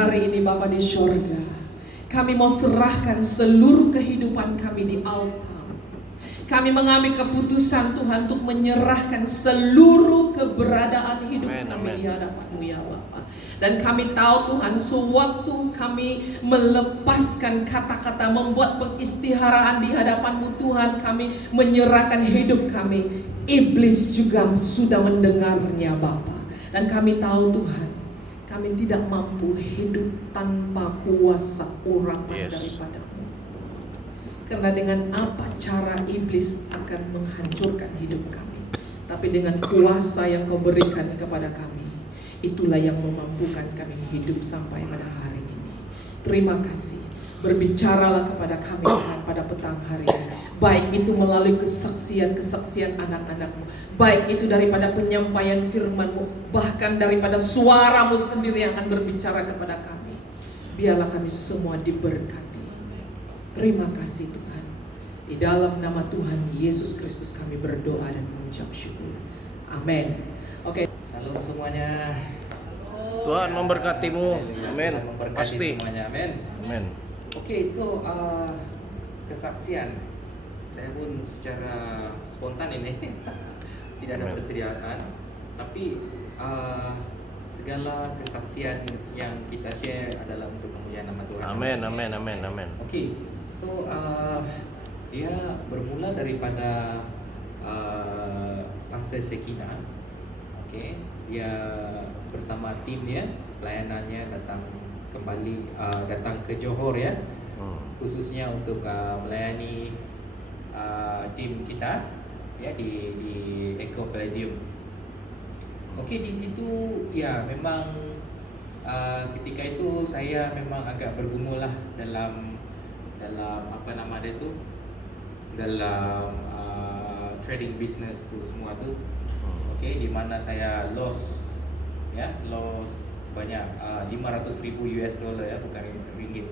hari ini Bapa di sorga, kami mau serahkan seluruh kehidupan kami di altar. Kami mengambil keputusan Tuhan untuk menyerahkan seluruh keberadaan hidup kami di hadapan-Mu ya Bapa. Dan kami tahu Tuhan, sewaktu kami melepaskan kata-kata, membuat pengistiharaan di hadapan-Mu Tuhan, kami menyerahkan hidup kami. Iblis juga sudah mendengarnya Bapa. Dan kami tahu Tuhan, kami tidak mampu hidup tanpa kuasa urapan daripada-Mu. Karena dengan apa cara iblis akan menghancurkan hidup kami, tapi dengan kuasa yang Kau berikan kepada kami, itulah yang memampukan kami hidup sampai pada hari ini. Terima kasih. Berbicaralah kepada kami Tuhan pada petang hari ini, baik itu melalui kesaksian-kesaksian anak-anak-Mu, baik itu daripada penyampaian firman-Mu, bahkan daripada suara-Mu sendiri yang akan berbicara kepada kami. Biarlah kami semua diberkati. Terima kasih Tuhan. Di dalam nama Tuhan Yesus Kristus kami berdoa dan mengucap syukur. Amin. Oke. Shalom semuanya. Tuhan memberkatimu. Amin. Pasti. Semuanya. Amin. Amin. Oke, so kesaksian. Saya pun secara spontan ini tidak ada persediaan, tapi segala kesaksian yang kita share adalah untuk kemuliaan nama Tuhan. Amin, amin, amin, amin. Oke, so dia bermula daripada Pastor Sekina. Oke, dia bersama tim dia, pelayanannya datang ke Johor ya, khususnya untuk melayani tim kita ya di Eco Palladium. Oke, di situ ya memang ketika itu saya memang agak bergumul lah dalam apa nama dia tu, dalam trading business tu semua tu. Oke, di mana saya loss banyak $500,000 ya, bukan ringgit.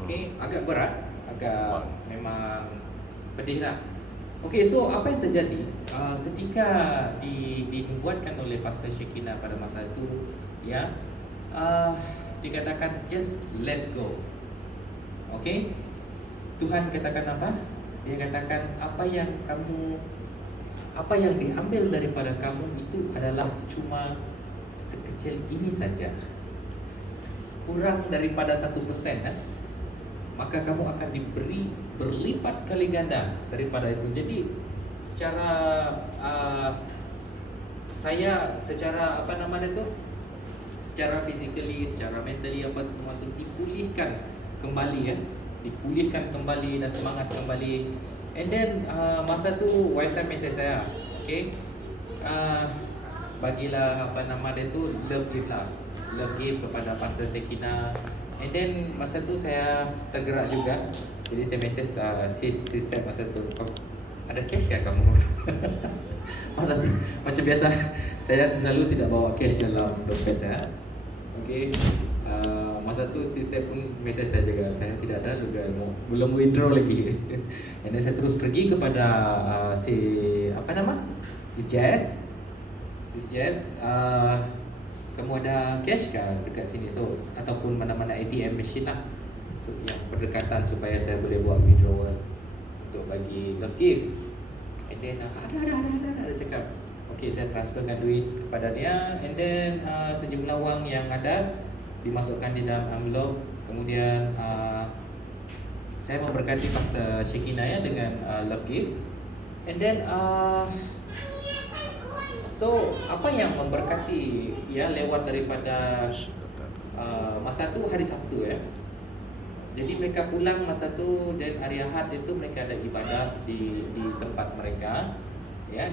Oke, agak berat, agak memang pedih lah. Oke, so apa yang terjadi ketika dibuatkan oleh Pastor Shekina pada masa itu ya, dikatakan just let go. Oke, Tuhan katakan apa? Dia katakan apa yang diambil daripada kamu itu adalah cuma sekecil ini saja, kurang daripada 1%, maka kamu akan diberi berlipat kali ganda daripada itu. Jadi secara saya secara apa nama dia tu, secara physically, secara mentally apa semua tu dipulihkan kembali ya, dipulihkan kembali dan semangat kembali. And then masa tu wife saya mesej saya, okay, bagilah apa nama dia tu, love gift kepada Pastor Sekina. And then masa tu saya tergerak juga, jadi saya mesej sister masa tu, ada cash kan kamu? Masa tu macam biasa saya selalu tidak bawa cash dalam dompet saya. Okay, masa tu sister pun mesej saya juga, saya tidak ada juga, belum withdraw lagi. And then saya terus pergi kepada si Jess, kamu ada cash kan dekat sini, so ataupun mana-mana ATM machine lah, so yang berdekatan supaya saya boleh buat withdrawal untuk bagi love gift. And then ada cakap, okay, saya transferkan duit kepada dia. And then sejumlah wang yang ada dimasukkan di dalam envelope. Kemudian saya memberkati Pastor Shekina ya dengan love gift. And then so apa yang memberkati ya lewat daripada masa tu hari Sabtu ya. Jadi mereka pulang masa tu, dan hari Ahad itu mereka ada ibadah di tempat mereka ya,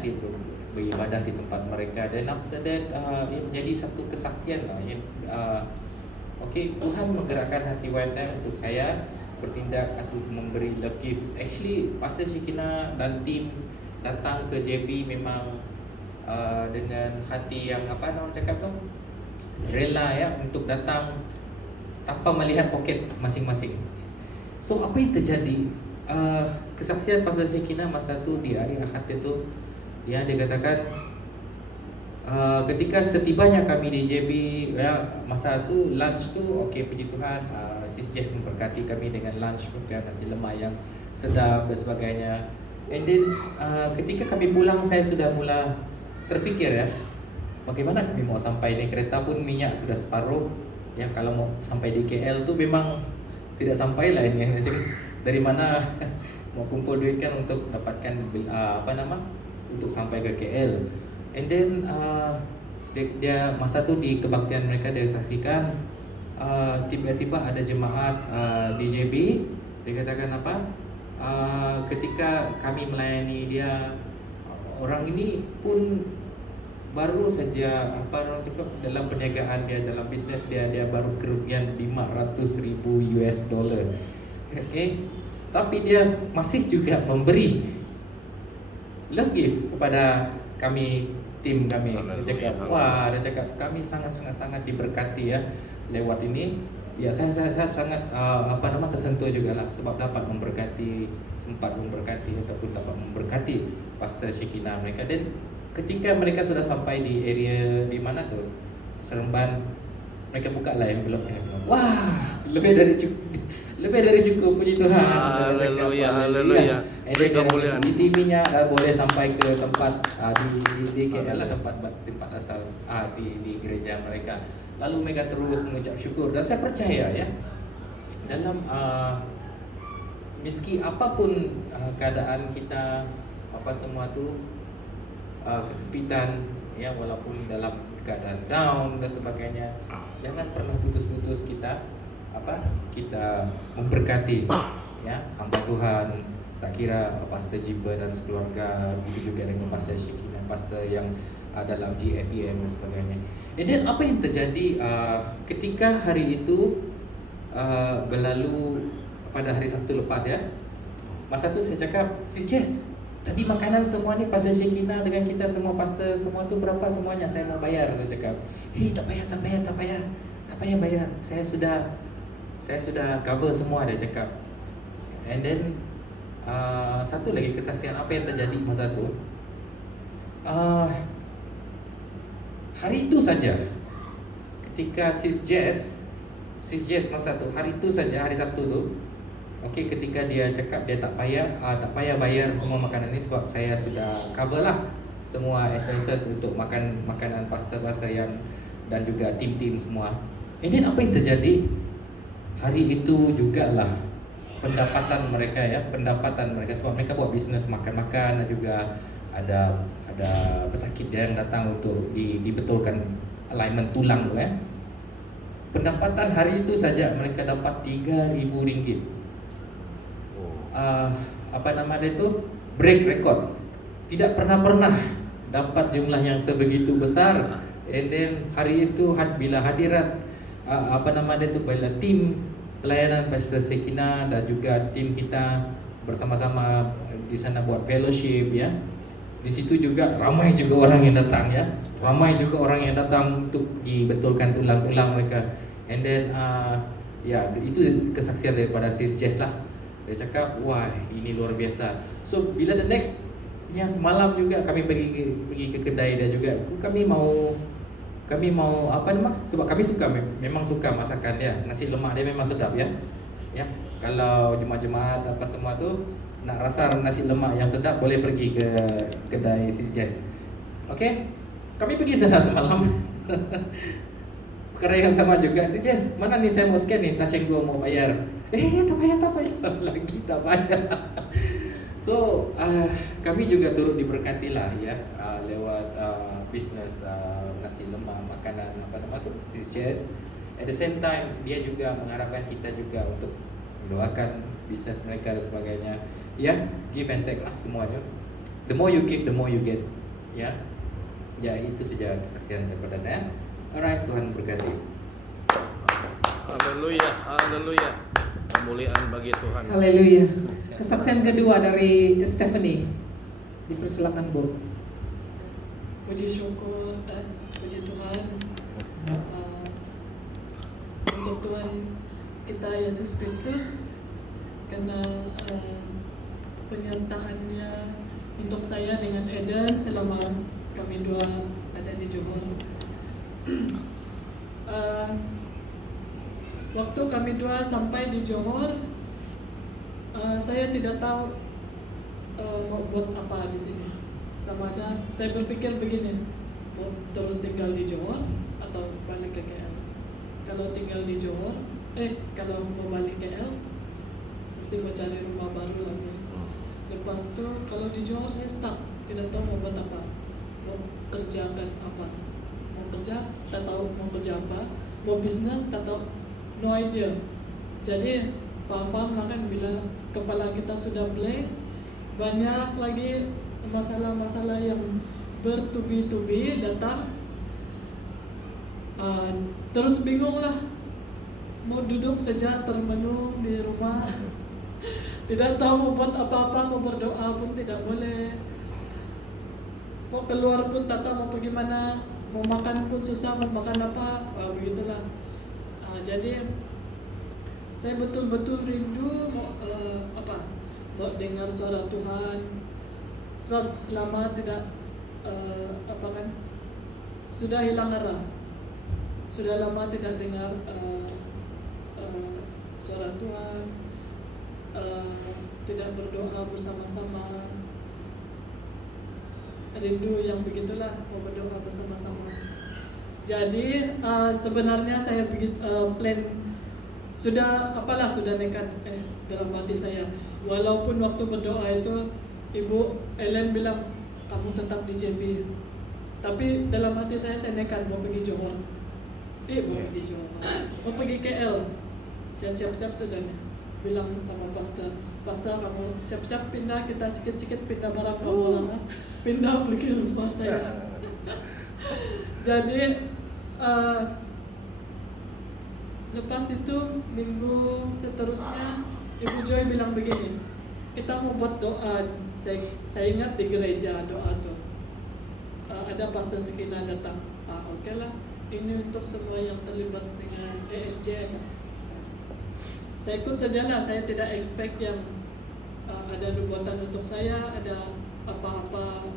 beribadah di tempat mereka. Dan after that ia menjadi satu kesaksian lah ya. Okay, Tuhan menggerakkan hati wife saya untuk saya bertindak atau memberi love gift. Actually Pastor Shekina dan tim datang ke JB memang dengan hati yang apa orang cakap tu, rela ya, untuk datang tanpa melihat poket masing-masing. So apa yang terjadi? Kesaksian Pastor Shekina masa tu di hari Ahad itu, dia katakan ketika setibanya kami di JB, ya, masa tu lunch tu okey, puji Tuhan, Sis Jess memberkati kami dengan lunch, bukan nasi lemak yang sedap dan sebagainya. And then ketika kami pulang, saya sudah mula terfikir, ya, bagaimana kami mau sampai ni, kereta pun minyak sudah separuh. Ya, kalau mau sampai di KL tu memang tidak sampai lah ini. Dari mana mau kumpul duit kan untuk dapatkan untuk sampai ke KL. And then dia masa tu di kebaktian mereka dia saksikan tiba-tiba ada jemaat di JB. Dia katakan apa? Ketika kami melayani dia, orang ini pun baru saja orang cakap dalam perniagaan dia, dalam bisnes dia baru kerugian $500,000 US. Okay? Tapi dia masih juga memberi love gift kepada kami, tim kami. Dia cakap, wah, dia cakap kami sangat diberkati ya lewat ini. Ya, saya sangat tersentuh juga lah sebab dapat sempat memberkati ataupun dapat memberkati Pastor Shekinah mereka. Dan ketika mereka sudah sampai di area di mana tu, Seremban, mereka buka lah envelope-nya. Wah, lebih dari cukup, puji Tuhan. Haleluya. Isi minyak boleh sampai ke tempat di KL lah, tempat asal di gereja mereka. Lalu mereka terus mengucap syukur. Dan saya percaya, ya, dalam meski apapun keadaan kita, apa semua tu kesepitan, ya, walaupun dalam keadaan down dan sebagainya, jangan pernah putus-putus kita memberkati, ya, hamba Tuhan. Tak kira Pastor Jiba dan sekeluarga, begitu juga dengan Pastor Shekinah, pastor yang dalam GFEM dan sebagainya. Dan apa yang terjadi ketika hari itu berlalu pada hari Sabtu lepas, ya, masa tu saya cakap, Sis Jess, tadi makanan semua ni Pastor Shekinah dengan kita semua pastor semua tu berapa semuanya, saya mau bayar. Saya cakap, hei, tak payah bayar, saya sudah cover semua, dia cakap. And then satu lagi kesaksian apa yang terjadi masa tu, hari itu saja ketika Sis Jess masa tu, hari itu saja, hari Sabtu tu, okey, ketika dia cakap dia tak payah bayar semua makanan ni sebab saya sudah cover lah semua expenses untuk makanan pastor-pastor yang dan juga tim-tim semua. Ini apa yang terjadi? Hari itu jugalah pendapatan mereka sebab mereka buat bisnes makan-makan, dan juga ada pesakit dia yang datang untuk dibetulkan alignment tulang tu, ya. Pendapatan hari itu saja mereka dapat RM3,000. Break record. Tidak pernah dapat jumlah yang sebegitu besar. And then hari itu bila hadirat bila tim pelayanan Pastor Shekinah dan juga tim kita bersama-sama di sana buat fellowship, ya. Di situ juga ramai juga orang yang datang, ya. Ramai juga orang yang datang untuk dibetulkan tulang-tulang mereka. And then ya, itu kesaksian daripada Sis Jess lah. Dia cakap, wah, ini luar biasa. So bila the next, yang semalam juga kami pergi ke kedai dia juga. Kami mau sebab kami memang suka masakan dia. Nasi lemak dia memang sedap, ya. Ya, kalau jemaat-jemaat apa semua tu nak rasa nasi lemak yang sedap, boleh pergi ke kedai Sis Jess. Okey, kami pergi sana semalam. Perkara yang sama juga, Sis Jess, mana ni saya mau scan ni, Tashen gua mau bayar. Tak payah lagi, tak payah. So kami juga turut diberkati lah, ya, lewat bisnes nasi lemak, makanan Sis Jess. At the same time, dia juga mengharapkan kita juga untuk mendoakan bisnes mereka dan sebagainya. Ya, give and take lah semuanya. The more you give, the more you get. Ya, itu saja kesaksian daripada saya. Alright, Tuhan berkati. Haleluya. Kemuliaan bagi Tuhan. Haleluya. Kesaksian kedua dari Stephanie. Dipersilakan, Bu. Puji syukur dan puji Tuhan untuk Tuhan kita Yesus Kristus, karena penyertaannya untuk saya dengan Eden selama kami dua ada di Johor. Waktu kami dua sampai di Johor, saya tidak tahu mau buat apa di sini. Sama ada, saya berpikir begini, mau terus tinggal di Johor atau balik ke KL. Kalau tinggal di Johor, kalau mau balik KL, mesti mau cari rumah baru lagi. Lepas itu kalau di Johor saya stuck, tidak tahu mau buat apa, mau kerjakan apa, mau kerja, tak tahu mau kerja apa, mau bisnis, tak tahu, no idea. Jadi paham-paham lah kan bila kepala kita sudah blank, banyak lagi masalah-masalah yang bertubi-tubi datang. Terus bingung lah, mau duduk saja termenung di rumah, tidak tahu mau buat apa-apa, mau berdoa pun tidak boleh, mau keluar pun tak tahu mau pergi mana, mau makan pun susah, mau makan apa, begitulah. Jadi saya betul-betul rindu mau dengar suara Tuhan, sebab lama tidak sudah hilang arah. Sudah lama tidak dengar suara Tuhan, tidak berdoa bersama-sama. Rindu yang begitulah, mau berdoa bersama-sama. Jadi sebenarnya saya plan sudah nekat dalam hati saya. Walaupun waktu berdoa itu Ibu Ellen bilang kamu tetap di JB, tapi dalam hati saya nekat mau pergi Johor. Mau pergi Johor, mau pergi KL. Saya siap-siap sudah nih. Bilang sama pastor, kamu siap-siap pindah, kita sikit-sikit pindah barang-barang, pindah pergi rumah saya. Jadi lepas itu minggu seterusnya Ibu Joy bilang begini, kita mau buat doa. Saya ingat di gereja doa tuh ada pastor Sekina datang. Oke lah, ini untuk semua yang terlibat dengan ESJ kan. Saya ikut sajalah, saya tidak expect yang ada nubuatan untuk saya, ada apa-apa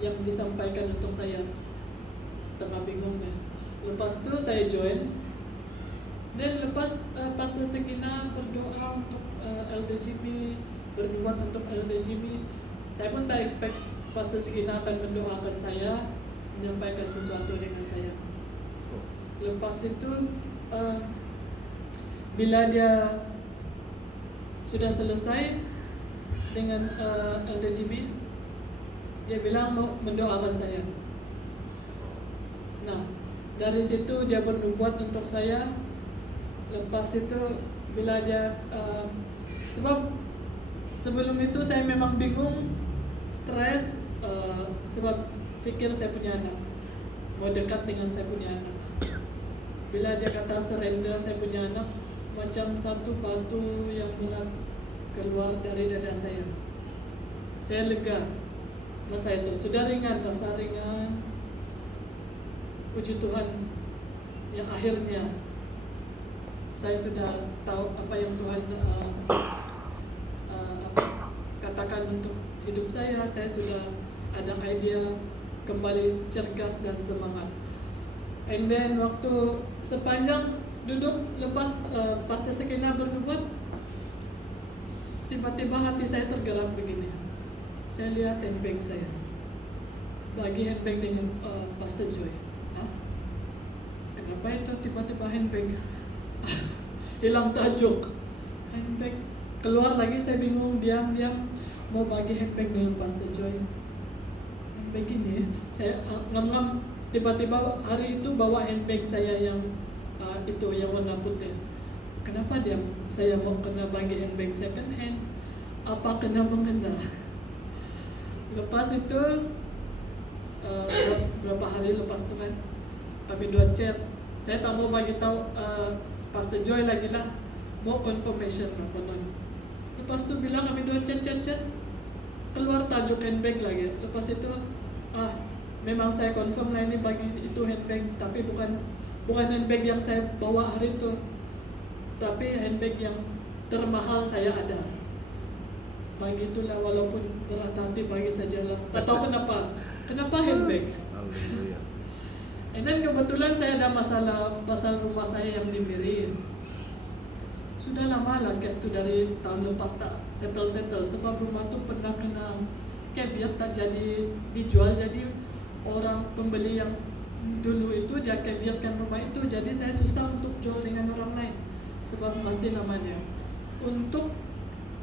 yang disampaikan untuk saya. Tengah bingung ya. Lepas itu saya join. Dan lepas Pastor Sekina berdoa untuk LDGB, bernubuat untuk LDGB, saya pun tak expect Pastor Sekina akan mendoakan saya, menyampaikan sesuatu dengan saya. Lepas itu bila dia sudah selesai dengan LDGB, dia bilang mau mendoakan saya. Nah, dari situ dia bernubuat untuk saya. Lepas itu bila dia sebab sebelum itu saya memang bingung, stres, sebab fikir saya punya anak, mau dekat dengan saya punya anak. Bila dia kata surrender saya punya anak, macam satu batu yang berat keluar dari dada saya. Saya lega masa itu, sudah ringan, rasa ringan. Puji Tuhan, yang akhirnya saya sudah tahu apa yang Tuhan katakan untuk hidup saya. Saya sudah ada idea kembali cergas dan semangat. And then waktu sepanjang duduk lepas Pastor Sekina bernubuat, tiba-tiba hati saya tergerak begini. Saya lihat handbag saya, bagi handbag dengan Pastor Joy. Kenapa itu tiba-tiba handbag? Hilang tajuk. Handbag keluar lagi, saya bingung, diam-diam mau bagi handbag dengan Pastor Joy. Handbag ini, saya ngam-ngam, tiba-tiba hari itu bawa handbag saya yang itu yang warna putih. Kenapa saya mau kena bagi handbag second hand? Apa kena mengena? Lepas itu berapa hari lepas itu kan kami dua chat. Saya tak mau bagi tahu Pastor Joy lagi lah, mau confirmation apa non. Lepas tu bila kami dua chat, keluar tajuk handbag lagi. Lepas itu memang saya confirm lah ini bagi itu handbag, tapi bukan handbag yang saya bawa hari itu, tapi handbag yang termahal saya ada. bagi itulah, walaupun berat hati bagi sajalah. Tak tahu kenapa handbag. Haleluya. And then kebetulan saya ada masalah pasal rumah saya yang di Miri. Sudah lama lah kes tu, dari tahun lepas tak settle sebab rumah tu pernah kena caveat tak jadi dijual. Jadi orang pembeli yang dulu itu dia caveatkan rumah itu, jadi saya susah untuk jual dengan orang lain sebab masih nama dia. Untuk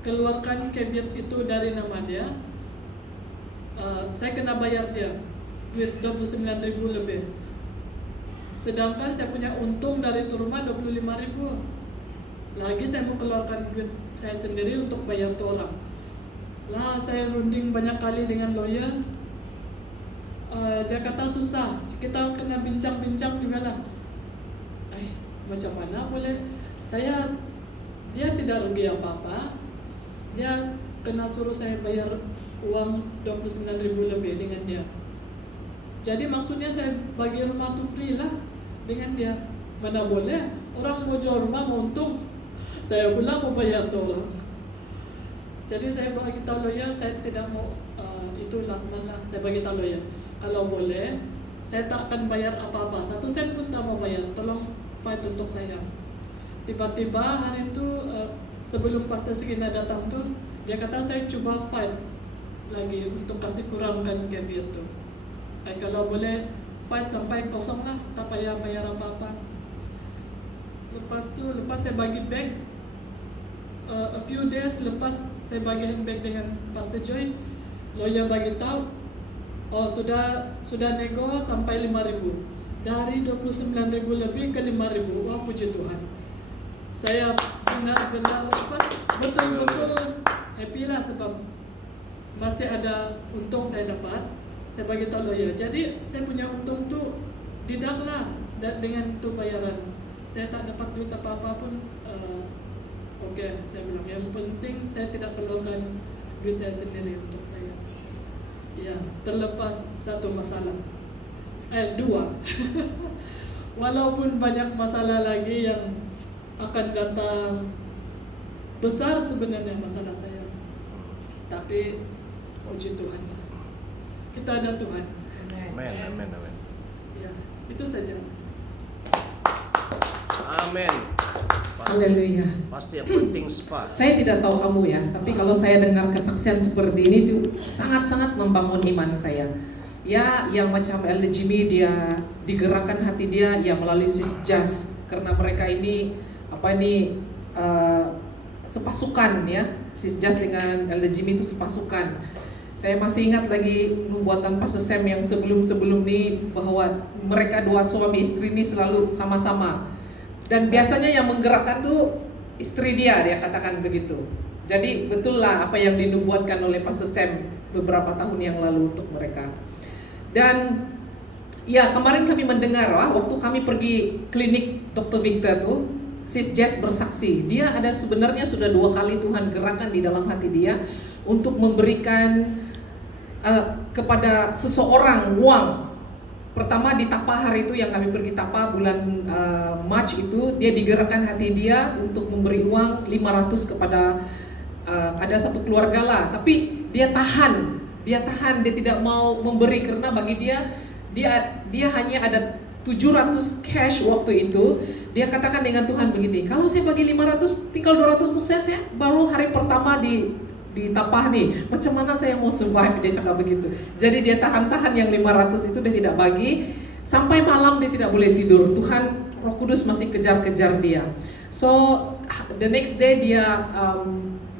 keluarkan caveat itu dari nama dia, saya kena bayar dia duit 29.000 lebih. Sedangkan saya punya untung dari itu rumah 25.000. Lagi saya mau keluarkan duit saya sendiri untuk bayar tu orang. Lah saya runding banyak kali dengan lawyer. Dia kata susah. Kita kena bincang-bincang juga lah. Macam mana boleh? Dia tidak rugi apa-apa. Dia kena suruh saya bayar uang 29.000 lebih dengan dia. Jadi maksudnya saya bagi rumah tu free lah dengan dia. Mana boleh, orang mau jual rumah mau untung, saya pula mau bayar tu orang. Jadi saya bagi tahu lawyer, saya tidak mau itu last month lah. Saya bagi tahu lawyer, kalau boleh saya tak akan bayar apa-apa, 1 sen pun tak mau bayar, tolong fight untuk saya. Tiba-tiba hari itu sebelum Pastor Segina datang tu, dia kata saya cuba fight lagi untuk kasih kurangkan caveat tu. Kalau boleh fight sampai kosong lah, tak payah bayar apa-apa. Lepas saya bagi bag, a few days lepas saya bagi handbag dengan Pastor Joy, lawyer bagi tahu, sudah nego sampai 5.000, dari 29.000 lebih ke 5.000. Wah, puji Tuhan. Saya benar-benar betul-betul happy lah sebab masih ada untung saya dapat. Saya bagi tahu lawyer. Jadi saya punya untung tu tidak lah dengan tu bayaran. Saya tak dapat duit apa-apa pun. Okey, saya bilang yang penting saya tidak keluarkan duit saya sendiri untuk bayar. Ya, terlepas satu masalah. 2. Walaupun banyak masalah lagi yang akan datang, besar sebenarnya masalah saya. Tapi puji Tuhan, kita ada Tuhan. Amin. Ya, itu saja. Amin. Haleluya. Pasti yang penting spa. Saya tidak tahu kamu ya, tapi kalau saya dengar kesaksian seperti ini itu sangat-sangat membangun iman saya. Ya, yang macam Elder Jimmy, dia digerakkan hati dia ya melalui Sis Jas, karena mereka ini sepasukan ya. Sis Jas dengan Elder Jimmy itu sepasukan. Saya masih ingat lagi nubuatan Pastor Sam yang sebelum ini bahwa mereka dua suami istri ini selalu sama-sama. Dan biasanya yang menggerakkan tuh istri dia katakan begitu. Jadi betul lah apa yang dinubuatkan oleh Pastor Sam beberapa tahun yang lalu untuk mereka. Dan ya, kemarin kami mendengar waktu kami pergi klinik Dr. Victor tuh, Sis Jess bersaksi, dia ada sebenarnya sudah 2 kali Tuhan gerakan di dalam hati dia untuk memberikan kepada seseorang uang. Pertama di Tapa hari itu yang kami pergi Tapa bulan Mac itu, dia digerakkan hati dia untuk memberi uang 500 kepada ada satu keluarga lah, tapi dia tahan, dia tidak mau memberi karena bagi dia hanya ada 700 cash waktu itu. Dia katakan dengan Tuhan begini, kalau saya bagi 500 tinggal 200 untuk saya baru hari pertama di Tapah nih, macam mana saya mau survive, dia cakap begitu. Jadi dia tahan yang 500 itu dia tidak bagi, sampai malam dia tidak boleh tidur. Tuhan Roh Kudus masih kejar-kejar dia. So the next day dia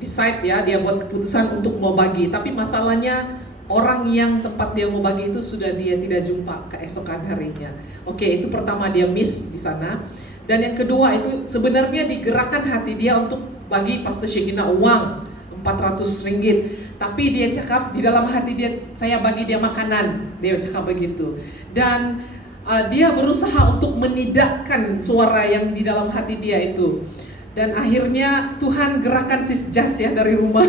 decide dia buat keputusan untuk mau bagi. Tapi masalahnya orang yang tempat dia mau bagi itu sudah dia tidak jumpa keesokan harinya. Oke, itu pertama dia miss di sana. Dan yang kedua itu sebenarnya digerakkan hati dia untuk bagi Pastor Shekina uang 400 ringgit, tapi dia cakap di dalam hati dia, saya bagi dia makanan, dia cakap begitu. Dan dia berusaha untuk menidakkan suara yang di dalam hati dia itu. Dan akhirnya Tuhan gerakan Sis Jas dari rumah.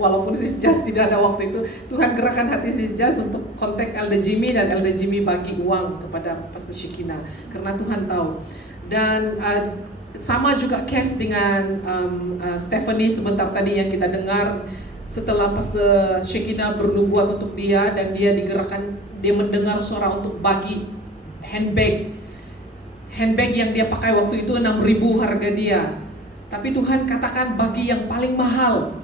Walaupun Sis Jas tidak ada waktu itu, Tuhan gerakan hati Sis Jas untuk kontak Elder Jimmy, dan Elder Jimmy bagi uang kepada Pastor Shekina karena Tuhan tahu. Dan sama juga case dengan Stephanie sebentar tadi yang kita dengar. setelah Pastor Shekina bernubuat untuk dia dan dia digerakkan, dia mendengar suara untuk bagi handbag yang dia pakai waktu itu 6.000 harga dia. Tapi Tuhan katakan bagi yang paling mahal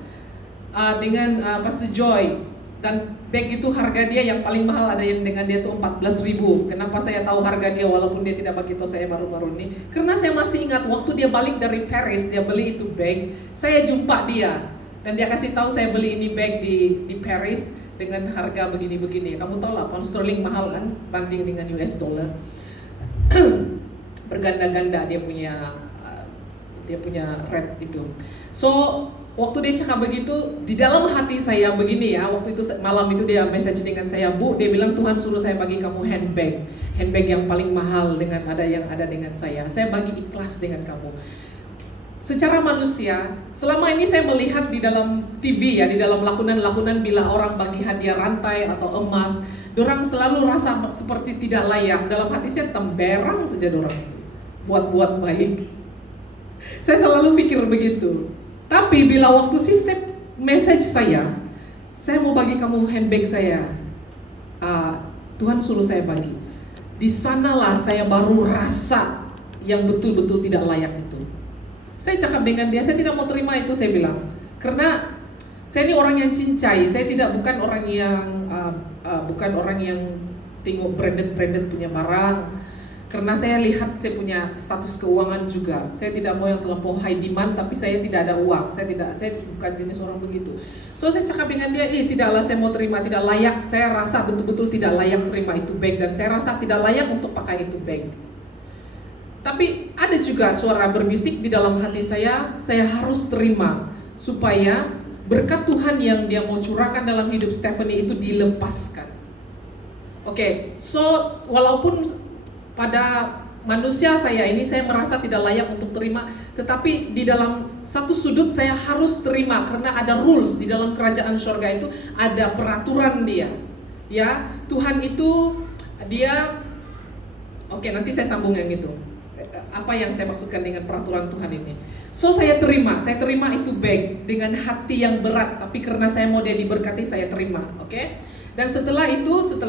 dengan Pastor Joy, dan bag itu harga dia yang paling mahal ada yang dengan dia tuh 14.000. Kenapa saya tahu harga dia walaupun dia tidak bagi tahu saya baru-baru ini? Karena saya masih ingat waktu dia balik dari Paris, dia beli itu bag, saya jumpa dia dan dia kasih tahu saya beli ini bag di Paris dengan harga begini-begini. Kamu tahu lah pound sterling mahal kan banding dengan US dollar. Berganda-ganda dia punya rate itu. So waktu dia cakap begitu, di dalam hati saya begini ya, waktu itu malam itu dia message dengan saya, Bu, dia bilang Tuhan suruh saya bagi kamu handbag yang paling mahal dengan yang ada dengan saya bagi ikhlas dengan kamu. Secara manusia, selama ini saya melihat di dalam TV ya, di dalam lakonan-lakonan bila orang bagi hadiah rantai atau emas, dorang selalu rasa seperti tidak layak. Dalam hati saya temberang saja dorang itu, buat baik. Saya selalu pikir begitu. Tapi bila waktu sistem message saya mau bagi kamu handbag saya, Tuhan suruh saya bagi. Di sanalah saya baru rasa yang betul-betul tidak layak itu. Saya cakap dengan dia, saya tidak mau terima itu, saya bilang. Karena saya ini orang yang cincai, saya bukan orang yang tengok branded punya barang. Karena saya lihat saya punya status keuangan juga. Saya tidak mau yang terlampau high demand, tapi saya tidak ada uang. Saya bukan jenis orang begitu. So saya cakap dengan dia, tidaklah saya mau terima, tidak layak. Saya rasa betul-betul tidak layak terima itu bag, dan saya rasa tidak layak untuk pakai itu bag. Tapi ada juga suara berbisik di dalam hati saya harus terima supaya berkat Tuhan yang dia mau curahkan dalam hidup Stephanie itu dilepaskan. Oke, so walaupun pada manusia saya merasa tidak layak untuk terima, tetapi di dalam satu sudut saya harus terima karena ada rules di dalam kerajaan surga itu, ada peraturan dia. Ya, Tuhan itu dia nanti saya sambung yang itu. Apa yang saya maksudkan dengan peraturan Tuhan ini. So saya terima itu bag dengan hati yang berat, tapi karena saya mau dia diberkati, saya terima. Oke? Dan setelah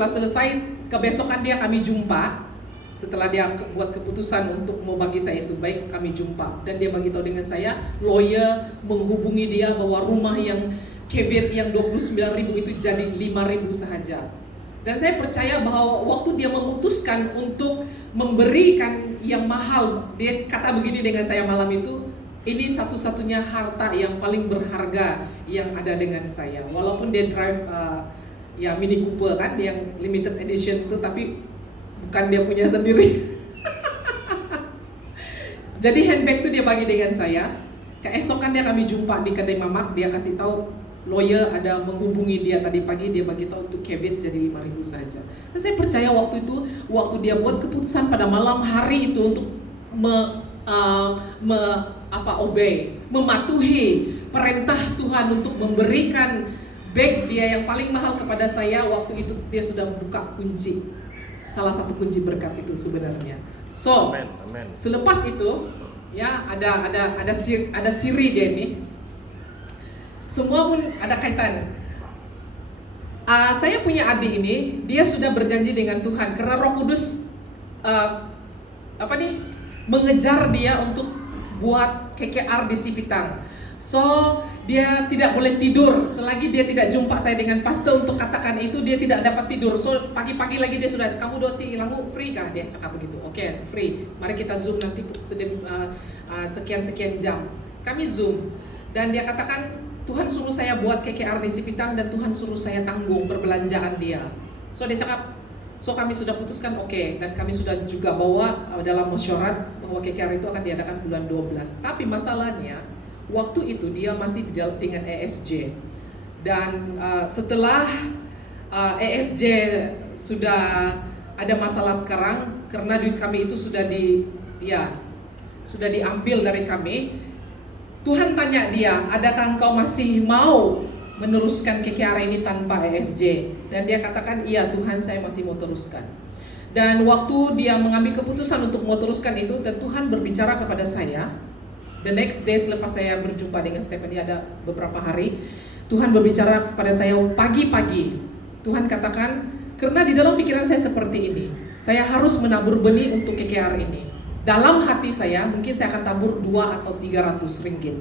selesai, kebesokan dia kami jumpa. Setelah dia buat keputusan untuk mau bagi saya itu baik, kami jumpa. Dan dia bagi tahu dengan saya, lawyer menghubungi dia bahwa rumah yang caveat yang 29.000 itu jadi 5.000 sahaja. Dan saya percaya bahwa waktu dia memutuskan untuk memberikan yang mahal, dia kata begini dengan saya malam itu, ini satu-satunya harta yang paling berharga yang ada dengan saya. Walaupun dia drive Mini Cooper kan, yang limited edition itu, tapi bukan dia punya sendiri. Jadi handbag itu dia bagi dengan saya. Keesokannya kami jumpa di kedai mamak, dia kasih tahu lawyer ada menghubungi dia tadi pagi, dia bagi tahu untuk Kevin jadi 5.000 saja. Dan saya percaya waktu dia buat keputusan pada malam hari itu untuk mematuhi perintah Tuhan untuk memberikan bag dia yang paling mahal kepada saya, waktu itu dia sudah buka kunci. Salah satu kunci berkat itu sebenarnya. So, Amen. Selepas itu ya ada siri dia ini. Semua pun ada kaitan. Saya punya adik ini, dia sudah berjanji dengan Tuhan karena Roh Kudus mengejar dia untuk buat KKR di Sipitang. So dia tidak boleh tidur selagi dia tidak jumpa saya dengan pastor untuk katakan itu, dia tidak dapat tidur. So pagi-pagi lagi dia sudah, kamu dosi ilamu free kah? Dia cakap begitu. Oke, free. Mari kita zoom nanti sekian jam. Kami zoom dan dia katakan, Tuhan suruh saya buat KKR di Sipitang dan Tuhan suruh saya tanggung perbelanjaan dia. So dia cakap, so kami sudah putuskan dan kami sudah juga bawa dalam musyawarah bahwa KKR itu akan diadakan bulan 12. Tapi masalahnya waktu itu dia masih dengan ESJ. Dan setelah ESJ sudah ada masalah sekarang karena duit kami itu sudah diambil dari kami. Tuhan tanya dia, adakah engkau masih mau meneruskan KKR ini tanpa ESJ? Dan dia katakan, iya Tuhan, saya masih mau teruskan. Dan waktu dia mengambil keputusan untuk mau teruskan itu, dan Tuhan berbicara kepada saya. The next day selepas saya berjumpa dengan Stephanie ada beberapa hari, Tuhan berbicara kepada saya pagi-pagi. Tuhan katakan, karena di dalam pikiran saya seperti ini, saya harus menabur benih untuk KKR ini. Dalam hati saya, mungkin saya akan tabur 2 atau 300 ringgit.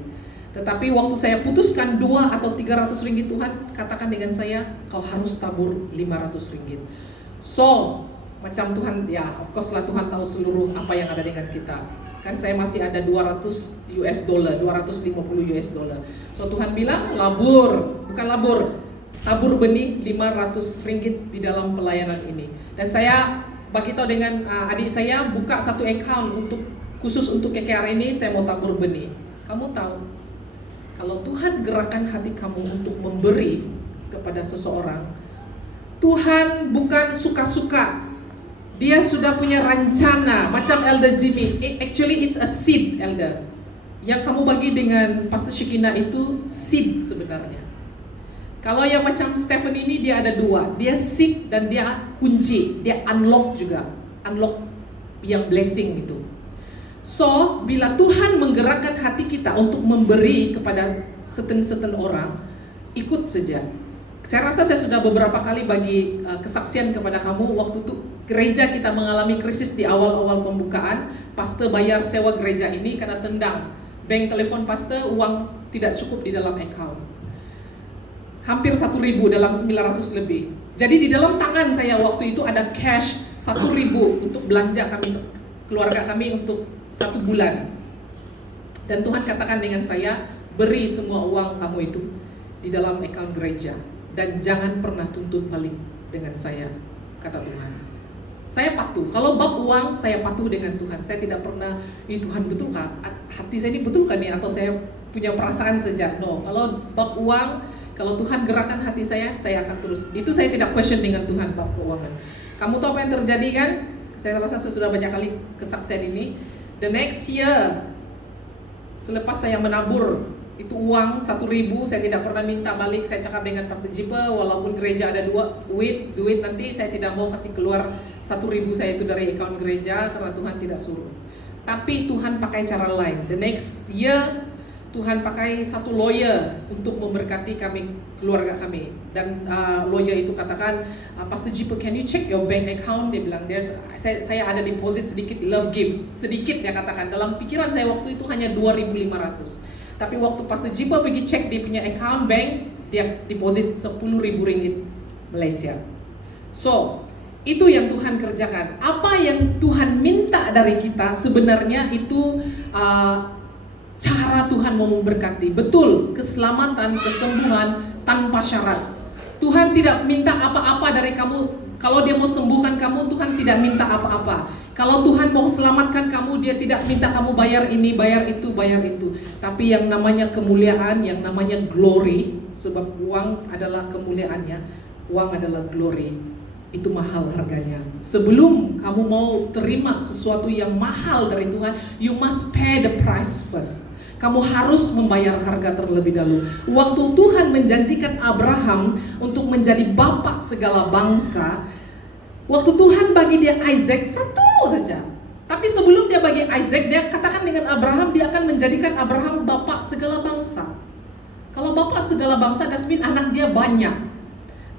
Tetapi waktu saya putuskan 2 atau 300 ringgit, Tuhan katakan dengan saya, kau harus tabur 500 ringgit. So, macam Tuhan, ya of course lah Tuhan tahu seluruh apa yang ada dengan kita. Kan saya masih ada 200 US dollar, 250 US dollar. So Tuhan bilang labur, bukan labur, tabur benih 500 ringgit di dalam pelayanan ini. Dan saya bagi tahu dengan adik saya, buka satu account untuk khusus untuk KKR ini, saya mau tabur benih. Kamu tahu, kalau Tuhan gerakan hati kamu untuk memberi kepada seseorang, Tuhan bukan suka-suka. Dia sudah punya rencana, macam Elder Jimmy. Actually it's a seed, Elder. Yang kamu bagi dengan Pastor Shikina itu seed sebenarnya. Kalau yang macam Stephen ini, dia ada 2. Dia seed dan dia kunci. Dia unlock juga. Unlock yang blessing gitu. So, bila Tuhan menggerakkan hati kita untuk memberi kepada certain orang, ikut saja. Saya rasa saya sudah beberapa kali bagi kesaksian kepada kamu. Waktu itu gereja kita mengalami krisis di awal-awal pembukaan. Pastor bayar sewa gereja ini karena tendang. Bank telepon pastor, uang tidak cukup di dalam account. Hampir 1.000 dalam 900 lebih. Jadi di dalam tangan saya waktu itu ada cash 1.000 untuk belanja kami, keluarga kami untuk 1 bulan. Dan Tuhan katakan dengan saya, beri semua uang kamu itu di dalam account gereja. Dan jangan pernah tuntut balik dengan saya, kata Tuhan. Saya patuh, kalau bab uang saya patuh dengan Tuhan. Saya tidak pernah, Tuhan betul kah? Hati saya ini betul kan nih? Atau saya punya perasaan saja? No, kalau bab uang, kalau Tuhan gerakan hati saya akan terus. Itu saya tidak question dengan Tuhan bab keuangan. Kamu tahu apa yang terjadi kan? Saya rasa saya sudah banyak kali kesaksian ini. The next year, selepas saya menabur itu uang 1.000, saya tidak pernah minta balik. Saya cakap dengan Pastor Jipa, walaupun gereja ada duit nanti saya tidak mau kasih keluar 1.000 saya itu dari account gereja karena Tuhan tidak suruh. Tapi Tuhan pakai cara lain. The next year Tuhan pakai satu lawyer untuk memberkati kami, keluarga kami. Dan lawyer itu katakan, Pastor Jipa, can you check your bank account? Dia bilang, saya ada deposit sedikit, love gift. Sedikit dia katakan, dalam pikiran saya waktu itu hanya 2.500. Tapi waktu Pastor Jipa pergi cek dia punya account bank, dia deposit 10.000 ringgit Malaysia. So, itu yang Tuhan kerjakan. Apa yang Tuhan minta dari kita sebenarnya itu cara Tuhan mau memberkati. Betul, keselamatan, kesembuhan tanpa syarat. Tuhan tidak minta apa-apa dari kamu. Kalau dia mau sembuhkan kamu, Tuhan tidak minta apa-apa. Kalau Tuhan mau selamatkan kamu, dia tidak minta kamu bayar ini, bayar itu, bayar itu. Tapi yang namanya kemuliaan, yang namanya glory, sebab uang adalah kemuliaannya, uang adalah glory. Itu mahal harganya. Sebelum kamu mau terima sesuatu yang mahal dari Tuhan, you must pay the price first. Kamu harus membayar harga terlebih dahulu. Waktu Tuhan menjanjikan Abraham untuk menjadi bapak segala bangsa, waktu Tuhan bagi dia Isaac, satu saja. Tapi sebelum dia bagi Isaac, dia katakan dengan Abraham, dia akan menjadikan Abraham bapak segala bangsa. Kalau bapak segala bangsa, dasmin anak dia banyak.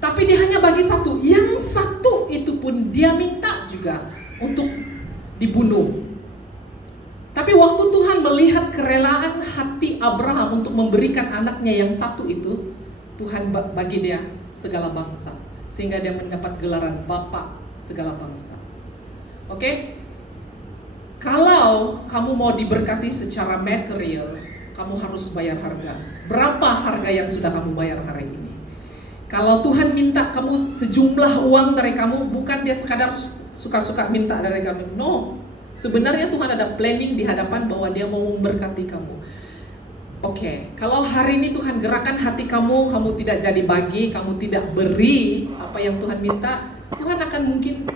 Tapi dia hanya bagi satu. Yang satu itu pun dia minta juga untuk dibunuh. Tapi waktu Tuhan melihat kerelaan hati Abraham untuk memberikan anaknya yang satu itu, Tuhan bagi dia segala bangsa. Sehingga dia mendapat gelaran Bapak segala bangsa. Oke? Kalau kamu mau diberkati secara material, kamu harus bayar harga. Berapa harga yang sudah kamu bayar hari ini? Kalau Tuhan minta kamu sejumlah uang dari kamu, bukan dia sekadar suka-suka minta dari kamu. No. Sebenarnya Tuhan ada planning di hadapan bahwa dia mau memberkati kamu. Oke, kalau hari ini Tuhan gerakan hati kamu, kamu tidak jadi bagi, kamu tidak beri apa yang Tuhan minta, Tuhan akan mungkin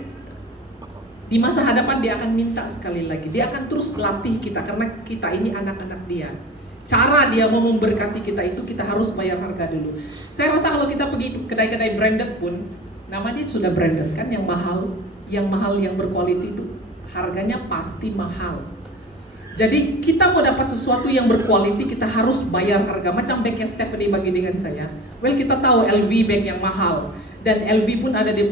di masa hadapan dia akan minta sekali lagi. Dia akan terus latih kita karena kita ini anak-anak dia. Cara dia mau memberkati kita itu kita harus bayar harga dulu. Saya rasa kalau kita pergi kedai-kedai branded pun, nama dia sudah branded kan, yang mahal yang berkualitas itu harganya pasti mahal. Jadi kita mau dapat sesuatu yang berkualiti, kita harus bayar harga. Macam bag yang Stephanie bagi dengan saya. Well, kita tahu LV bag yang mahal, dan LV pun ada dia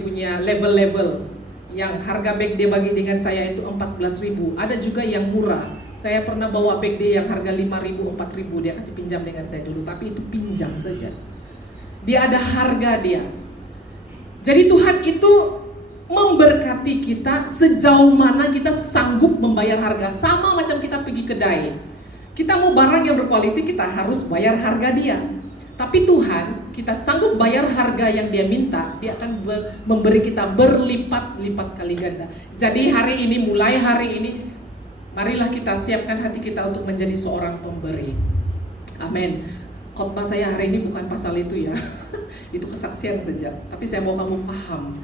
punya level-level. Yang harga bag dia bagi dengan saya itu 14.000. Ada juga yang murah. Saya pernah bawa bag dia yang harga 5.000, 4.000. Dia kasih pinjam dengan saya dulu, tapi itu pinjam saja. Dia ada harga dia. Jadi Tuhan itu memberkati kita sejauh mana kita sanggup membayar harga. Sama macam kita pergi kedai. Kita mau barang yang berkualiti, kita harus bayar harga dia. Tapi Tuhan, kita sanggup bayar harga yang dia minta, dia akan memberi kita berlipat-lipat kali ganda. Jadi mulai hari ini, marilah kita siapkan hati kita untuk menjadi seorang pemberi. Amin. Khotbah saya hari ini bukan pasal itu ya. Itu kesaksian saja. Tapi saya mau kamu paham.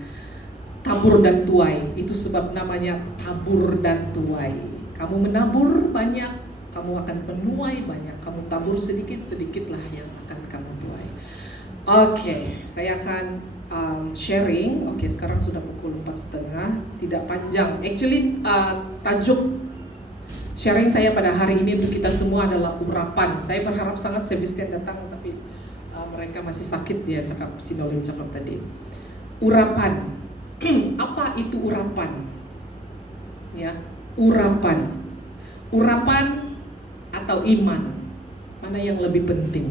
Tabur dan tuai, itu sebab namanya tabur dan tuai. Kamu menabur banyak, kamu akan menuai banyak. Kamu tabur sedikit-sedikitlah yang akan kamu tuai. Oke, saya akan sharing. Oke, sekarang sudah pukul 4:30, tidak panjang. Actually, tajuk sharing saya pada hari ini untuk kita semua adalah urapan. Saya berharap sangat Sebastian datang, tapi mereka masih sakit, dia cakap, si Nolin cakap tadi. Urapan. Apa itu urapan? Ya, urapan atau iman, mana yang lebih penting?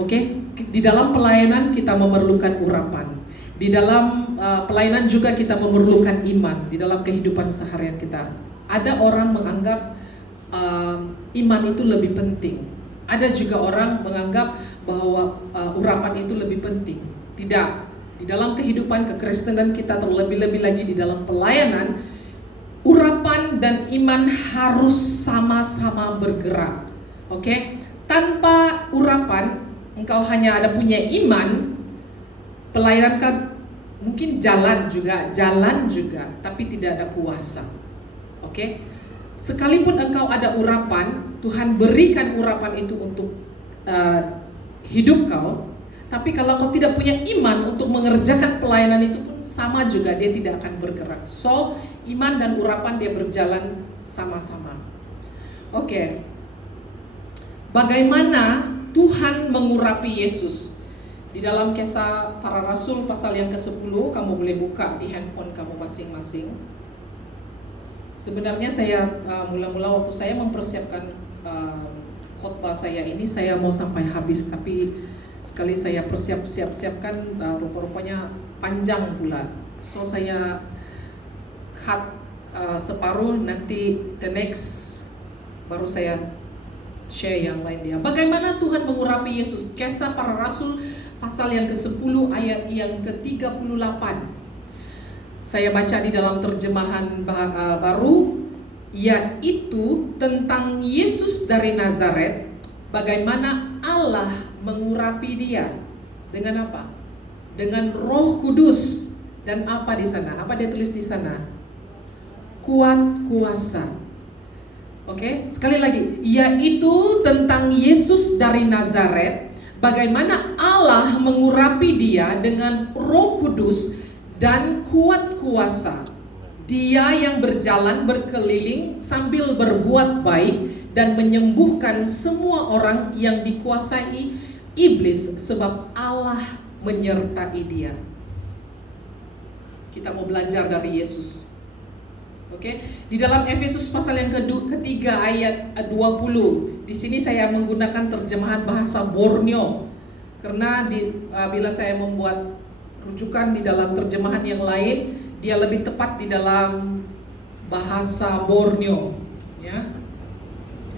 Oke, di dalam pelayanan kita memerlukan urapan. Di dalam pelayanan juga kita memerlukan iman. Di dalam kehidupan seharian kita, ada orang menganggap iman itu lebih penting. Ada juga orang menganggap bahwa urapan itu lebih penting. Tidak. Di dalam kehidupan kekristenan kita, terlebih-lebih lagi di dalam pelayanan, urapan dan iman harus sama-sama bergerak. Oke? Tanpa urapan, engkau hanya ada punya iman, pelayanan kan mungkin jalan juga, tapi tidak ada kuasa. Oke? Sekalipun engkau ada urapan, Tuhan berikan urapan itu untuk hidup kau. Tapi kalau kau tidak punya iman untuk mengerjakan pelayanan itu pun sama juga, dia tidak akan bergerak. So, iman dan urapan dia berjalan sama-sama. Oke. Bagaimana Tuhan mengurapi Yesus? Di dalam Kisah Para Rasul pasal yang ke-10, kamu boleh buka di handphone kamu masing-masing. Sebenarnya saya mula-mula waktu saya mempersiapkan khotbah saya ini, saya mau sampai habis, tapi sekali saya siapkan rupa-rupanya panjang pula. So saya cut separuh, nanti the next baru saya share yang lain dia. Bagaimana Tuhan mengurapi Yesus? Kisah Para Rasul pasal yang ke-10 ayat yang ke-38. Saya baca di dalam terjemahan baru, yaitu tentang Yesus dari Nazaret, bagaimana Allah mengurapi dia dengan apa? Dengan Roh Kudus dan apa di sana? Apa dia tulis di sana? Kuat kuasa. Oke, sekali lagi, yaitu tentang Yesus dari Nazaret, bagaimana Allah mengurapi dia dengan Roh Kudus dan kuat kuasa. Dia yang berjalan berkeliling sambil berbuat baik dan menyembuhkan semua orang yang dikuasai iblis, sebab Allah menyertai dia. Kita mau belajar dari Yesus. Oke, di dalam Efesus pasal yang ketiga ayat 20. Di sini saya menggunakan terjemahan bahasa Borneo karena bila saya membuat rujukan di dalam terjemahan yang lain, dia lebih tepat di dalam bahasa Borneo, ya.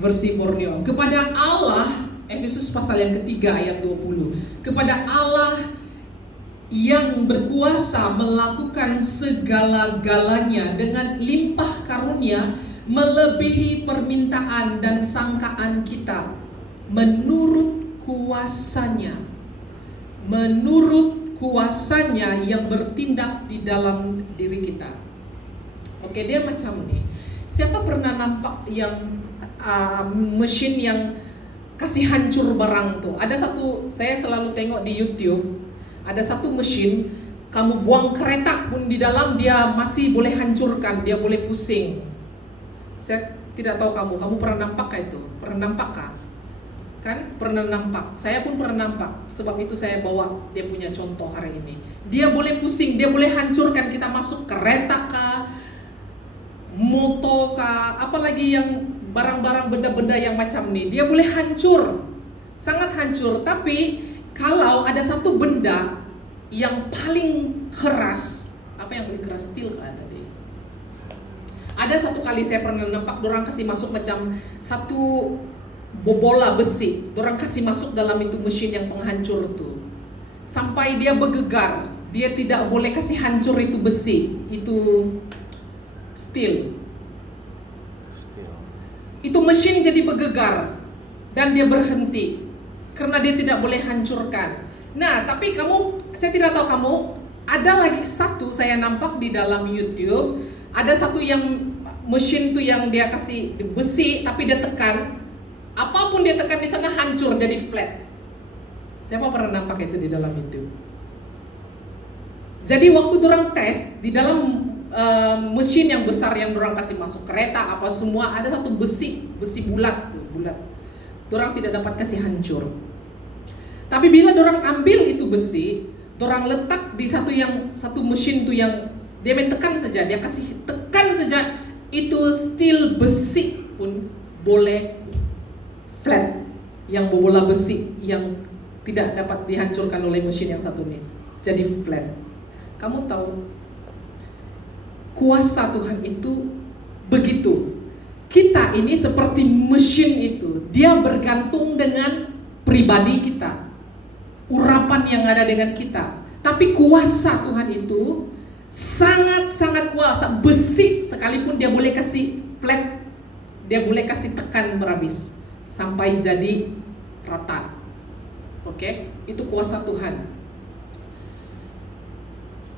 Versi Borneo. Kepada Allah, Efesus pasal yang ketiga ayat 20. Kepada Allah yang berkuasa melakukan segala-galanya dengan limpah karunia melebihi permintaan dan sangkaan kita menurut kuasanya yang bertindak di dalam diri kita. Oke, dia macam ini. Siapa pernah nampak yang mesin yang kasih hancur barang tuh? Ada satu, saya selalu tengok di YouTube. Ada satu mesin, kamu buang kereta pun di dalam dia masih boleh hancurkan, dia boleh pusing. Saya tidak tahu kamu pernah nampak itu? Pernah nampak kah? Kan pernah nampak, saya pun pernah nampak. Sebab itu saya bawa dia punya contoh hari ini. Dia boleh pusing, dia boleh hancurkan kita masuk kereta kah, motor kah, apalagi yang barang-barang benda-benda yang macam ini. Dia boleh hancur, sangat hancur. Tapi kalau ada satu benda yang paling keras, apa yang paling keras? Steel kah tadi? Ada satu kali saya pernah nampak dorang kasih masuk macam satu bola besi, dorang kasih masuk dalam itu mesin yang penghancur itu, sampai dia bergegar. Dia tidak boleh kasih hancur itu besi, itu steel. Itu mesin jadi bergegar dan dia berhenti karena dia tidak boleh hancurkan. Nah, tapi saya tidak tahu kamu, ada lagi satu saya nampak di dalam YouTube, ada satu yang mesin tuh yang dia kasih besi tapi dia tekan. Apapun dia tekan di sana hancur jadi flat. Siapa pernah nampak itu di dalam itu? Jadi waktu dorang tes di dalam mesin yang besar yang dorang kasih masuk kereta apa semua, ada satu besi bulat. Dorang tidak dapat kasih hancur. Tapi bila dorang ambil itu besi, dorang letak di satu mesin tuh yang dia main tekan saja, dia kasih tekan saja, itu steel besi pun boleh flat, yang bola besi yang tidak dapat dihancurkan oleh mesin yang satu ini jadi flat. Kamu tahu kuasa Tuhan itu begitu. Kita ini seperti mesin itu, dia bergantung dengan pribadi kita, urapan yang ada dengan kita. Tapi kuasa Tuhan itu sangat-sangat kuasa. Besi sekalipun dia boleh kasih flat, dia boleh kasih tekan berhabis sampai jadi rata. Oke, itu kuasa Tuhan.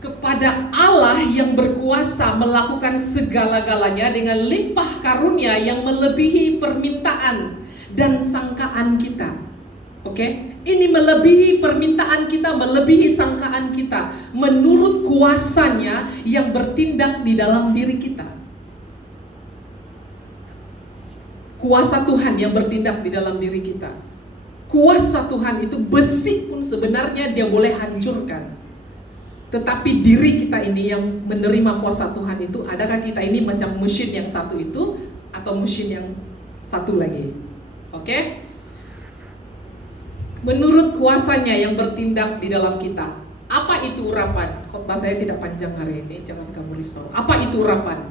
Kepada Allah yang berkuasa melakukan segala-galanya dengan limpah karunia yang melebihi permintaan dan sangkaan kita. Oke, ini melebihi permintaan kita, melebihi sangkaan kita, menurut kuasanya yang bertindak di dalam diri kita. Kuasa Tuhan yang bertindak di dalam diri kita. Kuasa Tuhan itu besi pun sebenarnya dia boleh hancurkan. Tetapi diri kita ini yang menerima kuasa Tuhan itu, adakah kita ini macam mesin yang satu itu atau mesin yang satu lagi? Oke? Menurut kuasanya yang bertindak di dalam kita. Apa itu urapan? Khotbah saya tidak panjang hari ini, jangan kamu risau. Apa itu urapan?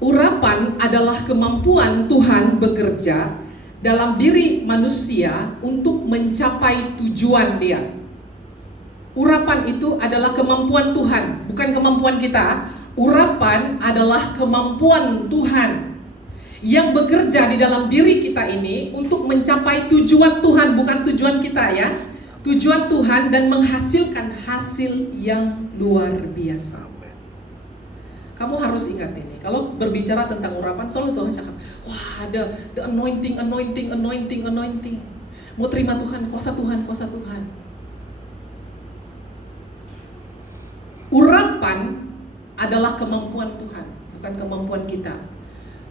Urapan adalah kemampuan Tuhan bekerja dalam diri manusia untuk mencapai tujuan dia. Urapan itu adalah kemampuan Tuhan, bukan kemampuan kita. Urapan adalah kemampuan Tuhan yang bekerja di dalam diri kita ini untuk mencapai tujuan Tuhan, bukan tujuan kita ya. Tujuan Tuhan dan menghasilkan hasil yang luar biasa. Kamu harus ingat ini. Kalau berbicara tentang urapan, selalu Tuhan cakap, wah ada the anointing. Mau terima Tuhan, kuasa Tuhan. Urapan adalah kemampuan Tuhan, bukan kemampuan kita,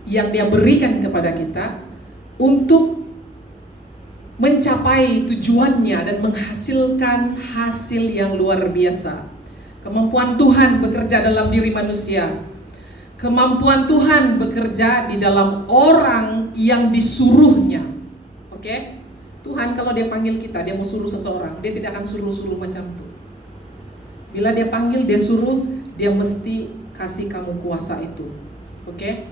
yang Dia berikan kepada kita untuk mencapai tujuannya dan menghasilkan hasil yang luar biasa. Kemampuan Tuhan bekerja dalam diri manusia. Kemampuan Tuhan bekerja di dalam orang yang disuruhnya. Oke? Tuhan kalau Dia panggil kita, Dia mau suruh seseorang, Dia tidak akan suruh-suruh macam itu. Bila Dia panggil, Dia suruh, Dia mesti kasih kamu kuasa itu. Oke?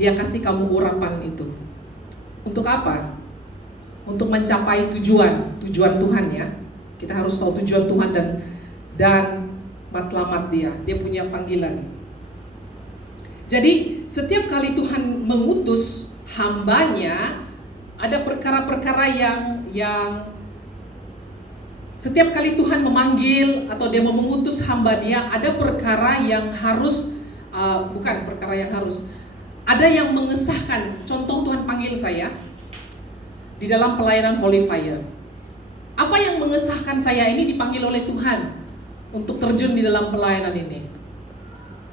Dia kasih kamu urapan itu. Untuk apa? Untuk mencapai tujuan Tuhan ya. Kita harus tahu tujuan Tuhan dan matlamat Dia punya panggilan. Jadi setiap kali Tuhan mengutus hambanya, ada perkara-perkara yang setiap kali Tuhan memanggil atau Dia mau mengutus hamba Dia, ada perkara yang harus bukan perkara yang harus, ada yang mengesahkan. Contoh, Tuhan panggil saya di dalam pelayanan Holy Fire. Apa yang mengesahkan saya ini dipanggil oleh Tuhan untuk terjun di dalam pelayanan ini?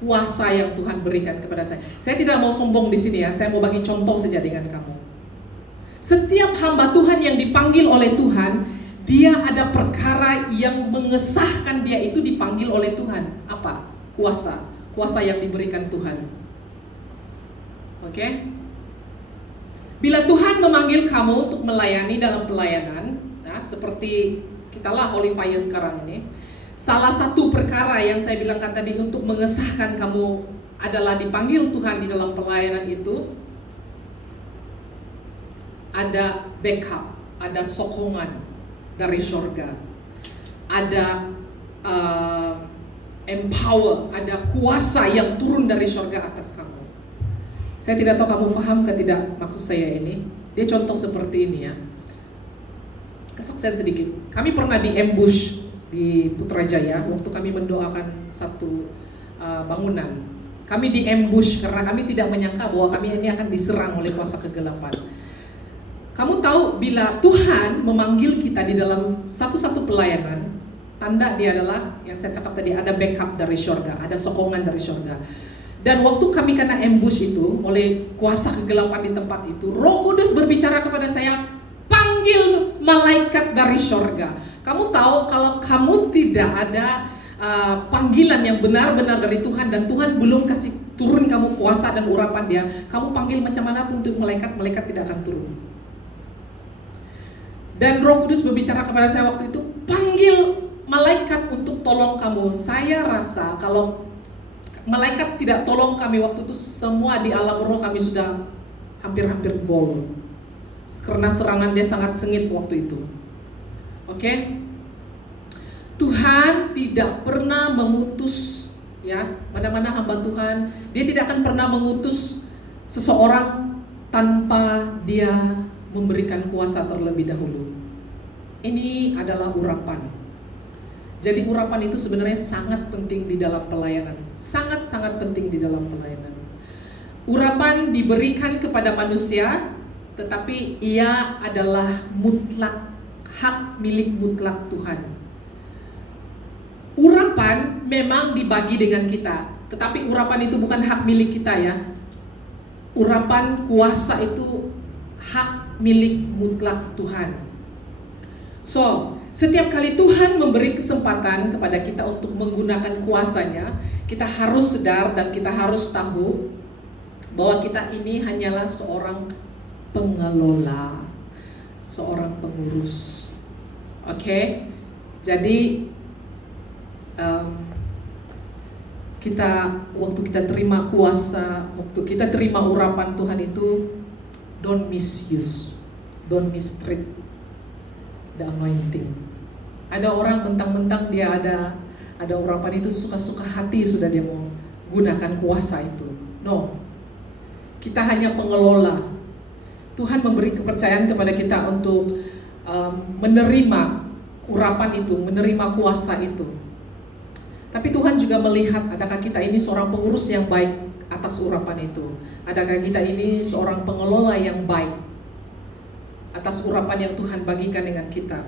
kuasa yang Tuhan berikan kepada saya. Saya tidak mau sombong di sini ya, saya mau bagi contoh saja dengan kamu. Setiap hamba Tuhan yang dipanggil oleh Tuhan, dia ada perkara yang mengesahkan dia itu dipanggil oleh Tuhan. Apa? Kuasa. Kuasa yang diberikan Tuhan. Oke? Bila Tuhan memanggil kamu untuk melayani dalam pelayanan, nah, seperti kita lah Holy Fire sekarang ini, salah satu perkara yang saya bilangkan tadi untuk mengesahkan kamu adalah dipanggil Tuhan di dalam pelayanan itu, ada backup, ada sokongan dari surga, ada empower, ada kuasa yang turun dari surga atas kamu. Saya tidak tahu kamu paham ke tidak maksud saya ini. Dia contoh seperti ini ya. Kesaksian sedikit. Kami pernah di ambush di Putrajaya waktu kami mendoakan satu bangunan. Kami di ambush karena kami tidak menyangka bahwa kami ini akan diserang oleh kuasa kegelapan. Kamu tahu bila Tuhan memanggil kita di dalam satu-satu pelayanan, tanda dia adalah yang saya cakap tadi, ada backup dari surga, ada sokongan dari surga. Dan waktu kami kena ambush itu oleh kuasa kegelapan di tempat itu, Roh Kudus berbicara kepada saya, panggil malaikat dari surga. Kamu tahu kalau kamu tidak ada panggilan yang benar-benar dari Tuhan dan Tuhan belum kasih turun kamu kuasa dan urapan dia, kamu panggil macam mana pun untuk malaikat tidak akan turun. Dan Roh Kudus berbicara kepada saya waktu itu, panggil malaikat untuk tolong kamu. Saya rasa kalau malaikat tidak tolong kami waktu itu, semua di alam roh kami sudah hampir-hampir gol. Karena serangan dia sangat sengit waktu itu. Oke? Tuhan tidak pernah mengutus, ya, mana-mana hamba Tuhan, dia tidak akan pernah mengutus seseorang tanpa dia memberikan kuasa terlebih dahulu. Ini adalah urapan. Jadi urapan itu sebenarnya sangat penting di dalam pelayanan. Sangat-sangat penting di dalam pelayanan. Urapan diberikan kepada manusia, tetapi ia adalah mutlak, hak milik mutlak Tuhan. Urapan memang dibagi dengan kita, tetapi urapan itu bukan hak milik kita ya. Urapan kuasa itu hak milik mutlak Tuhan. So, setiap kali Tuhan memberi kesempatan kepada kita untuk menggunakan kuasanya, kita harus sadar dan kita harus tahu bahwa kita ini hanyalah seorang pengelola, seorang pengurus. Oke? Jadi waktu kita terima kuasa, waktu kita terima urapan Tuhan itu, don't misuse, don't mistreat the anointing. Ada orang mentang-mentang dia ada urapan itu, suka-suka hati sudah dia mau gunakan kuasa itu. No, kita hanya pengelola. Tuhan memberi kepercayaan kepada kita untuk menerima urapan itu, menerima kuasa itu. Tapi Tuhan juga melihat, adakah kita ini seorang pengurus yang baik atas urapan itu? Adakah kita ini seorang pengelola yang baik atas urapan yang Tuhan bagikan dengan kita?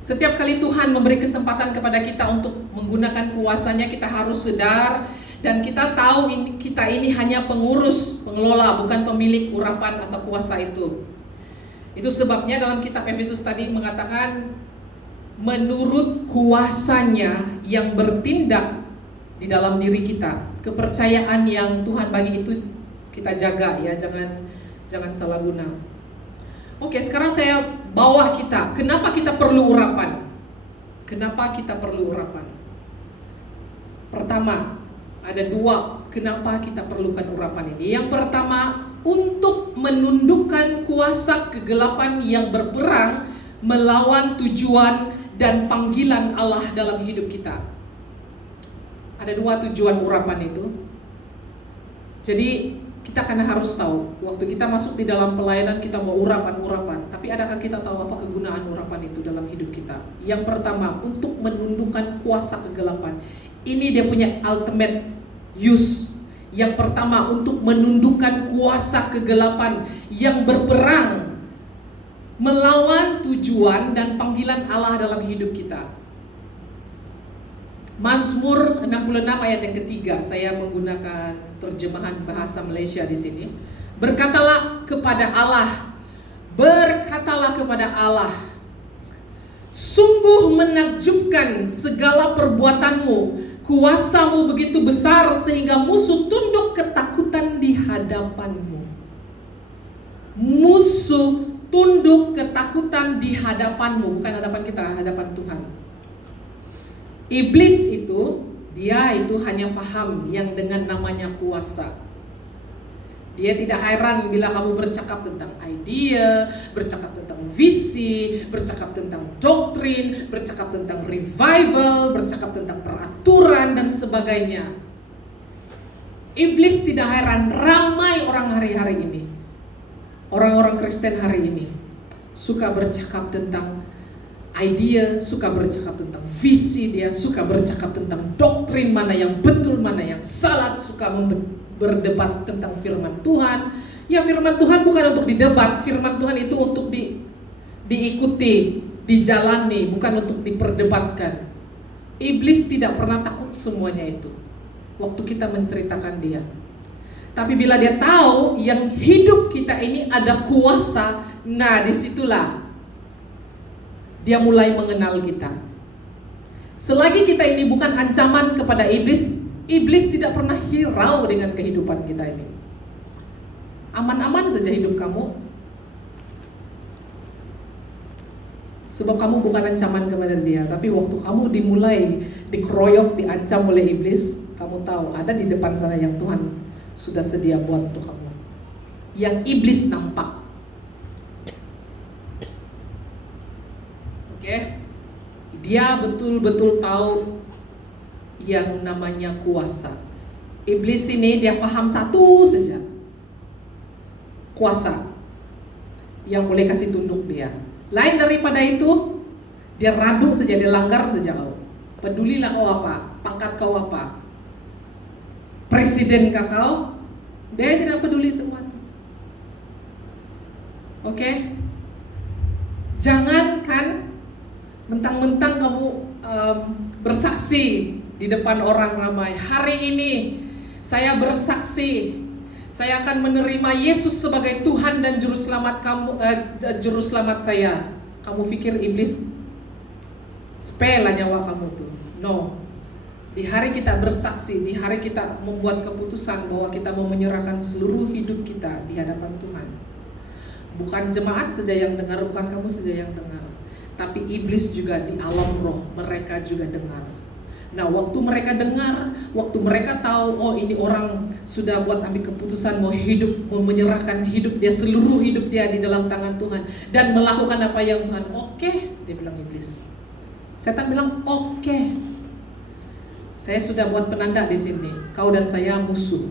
Setiap kali Tuhan memberi kesempatan kepada kita untuk menggunakan kuasanya, kita harus sadar dan kita tahu kita ini hanya pengurus, pengelola, bukan pemilik urapan atau kuasa itu. Itu sebabnya dalam kitab Efesus tadi mengatakan menurut kuasanya yang bertindak di dalam diri kita. Kepercayaan yang Tuhan bagi itu kita jaga ya, jangan salah guna. Oke, sekarang saya bawa kita, kenapa kita perlu urapan? Kenapa kita perlu urapan? Pertama, ada dua kenapa kita perlukan urapan ini. Yang pertama, untuk menundukkan kuasa kegelapan yang berperang melawan tujuan dan panggilan Allah dalam hidup kita. Ada dua tujuan urapan itu. Jadi kita karena harus tahu, waktu kita masuk di dalam pelayanan kita mau urapan, tapi adakah kita tahu apa kegunaan urapan itu dalam hidup kita? Yang pertama, untuk menundukkan kuasa kegelapan. Ini dia punya ultimate use. Yang pertama, untuk menundukkan kuasa kegelapan yang berperang melawan tujuan dan panggilan Allah dalam hidup kita. Mazmur 66 ayat yang ketiga, saya menggunakan terjemahan bahasa Malaysia di sini. Berkatalah kepada Allah, sungguh menakjubkan segala perbuatanmu, kuasamu begitu besar sehingga musuh tunduk ketakutan di hadapanmu. Musuh tunduk ketakutan di hadapanmu, bukan hadapan kita, hadapan Tuhan. Iblis itu, dia itu hanya faham yang dengan namanya kuasa. Dia tidak heran bila kamu bercakap tentang idea, bercakap tentang visi, bercakap tentang doktrin, bercakap tentang revival, bercakap tentang peraturan dan sebagainya. Iblis tidak heran, ramai orang hari-hari ini, orang-orang Kristen hari ini suka bercakap tentang idea, suka bercakap tentang visi, dia suka bercakap tentang doktrin, mana yang betul, mana yang salah, suka berdebat tentang firman Tuhan. Ya, firman Tuhan bukan untuk didebat, firman Tuhan itu untuk diikuti, dijalani, bukan untuk diperdebatkan. Iblis tidak pernah takut semuanya itu waktu kita menceritakan dia. Tapi bila dia tahu yang hidup kita ini ada kuasa, nah disitulah dia mulai mengenal kita. Selagi kita ini bukan ancaman kepada iblis, iblis tidak pernah hirau dengan kehidupan kita ini. Aman-aman saja hidup kamu, sebab kamu bukan ancaman kepada dia. Tapi waktu kamu dimulai dikeroyok, diancam oleh iblis, kamu tahu ada di depan sana yang Tuhan sudah sedia buat untuk kamu, yang iblis nampak. Dia betul-betul tahu yang namanya kuasa. Iblis ini dia paham satu saja, kuasa yang boleh kasih tunduk dia. Lain daripada itu, dia radu saja, dia langgar saja kau. Pedulilah kau apa, pangkat kau apa, presiden kau, dia tidak peduli semua itu. Oke? Jangankan mentang-mentang kamu bersaksi di depan orang ramai, hari ini saya bersaksi, saya akan menerima Yesus sebagai Tuhan dan Juru Selamat Juru Selamat saya. Kamu pikir iblis sepele nyawa kamu tuh? No. Di hari kita bersaksi, di hari kita membuat keputusan bahwa kita mau menyerahkan seluruh hidup kita di hadapan Tuhan, bukan jemaat saja yang dengar, bukan kamu saja yang dengar, tapi iblis juga di alam roh, mereka juga dengar. Nah, waktu mereka dengar, waktu mereka tahu, oh ini orang sudah buat ambil keputusan mau hidup, mau menyerahkan hidup dia, seluruh hidup dia di dalam tangan Tuhan, dan melakukan apa yang Tuhan, oke, dia bilang iblis. Setan bilang, oke, saya sudah buat penanda di sini, kau dan saya musuh.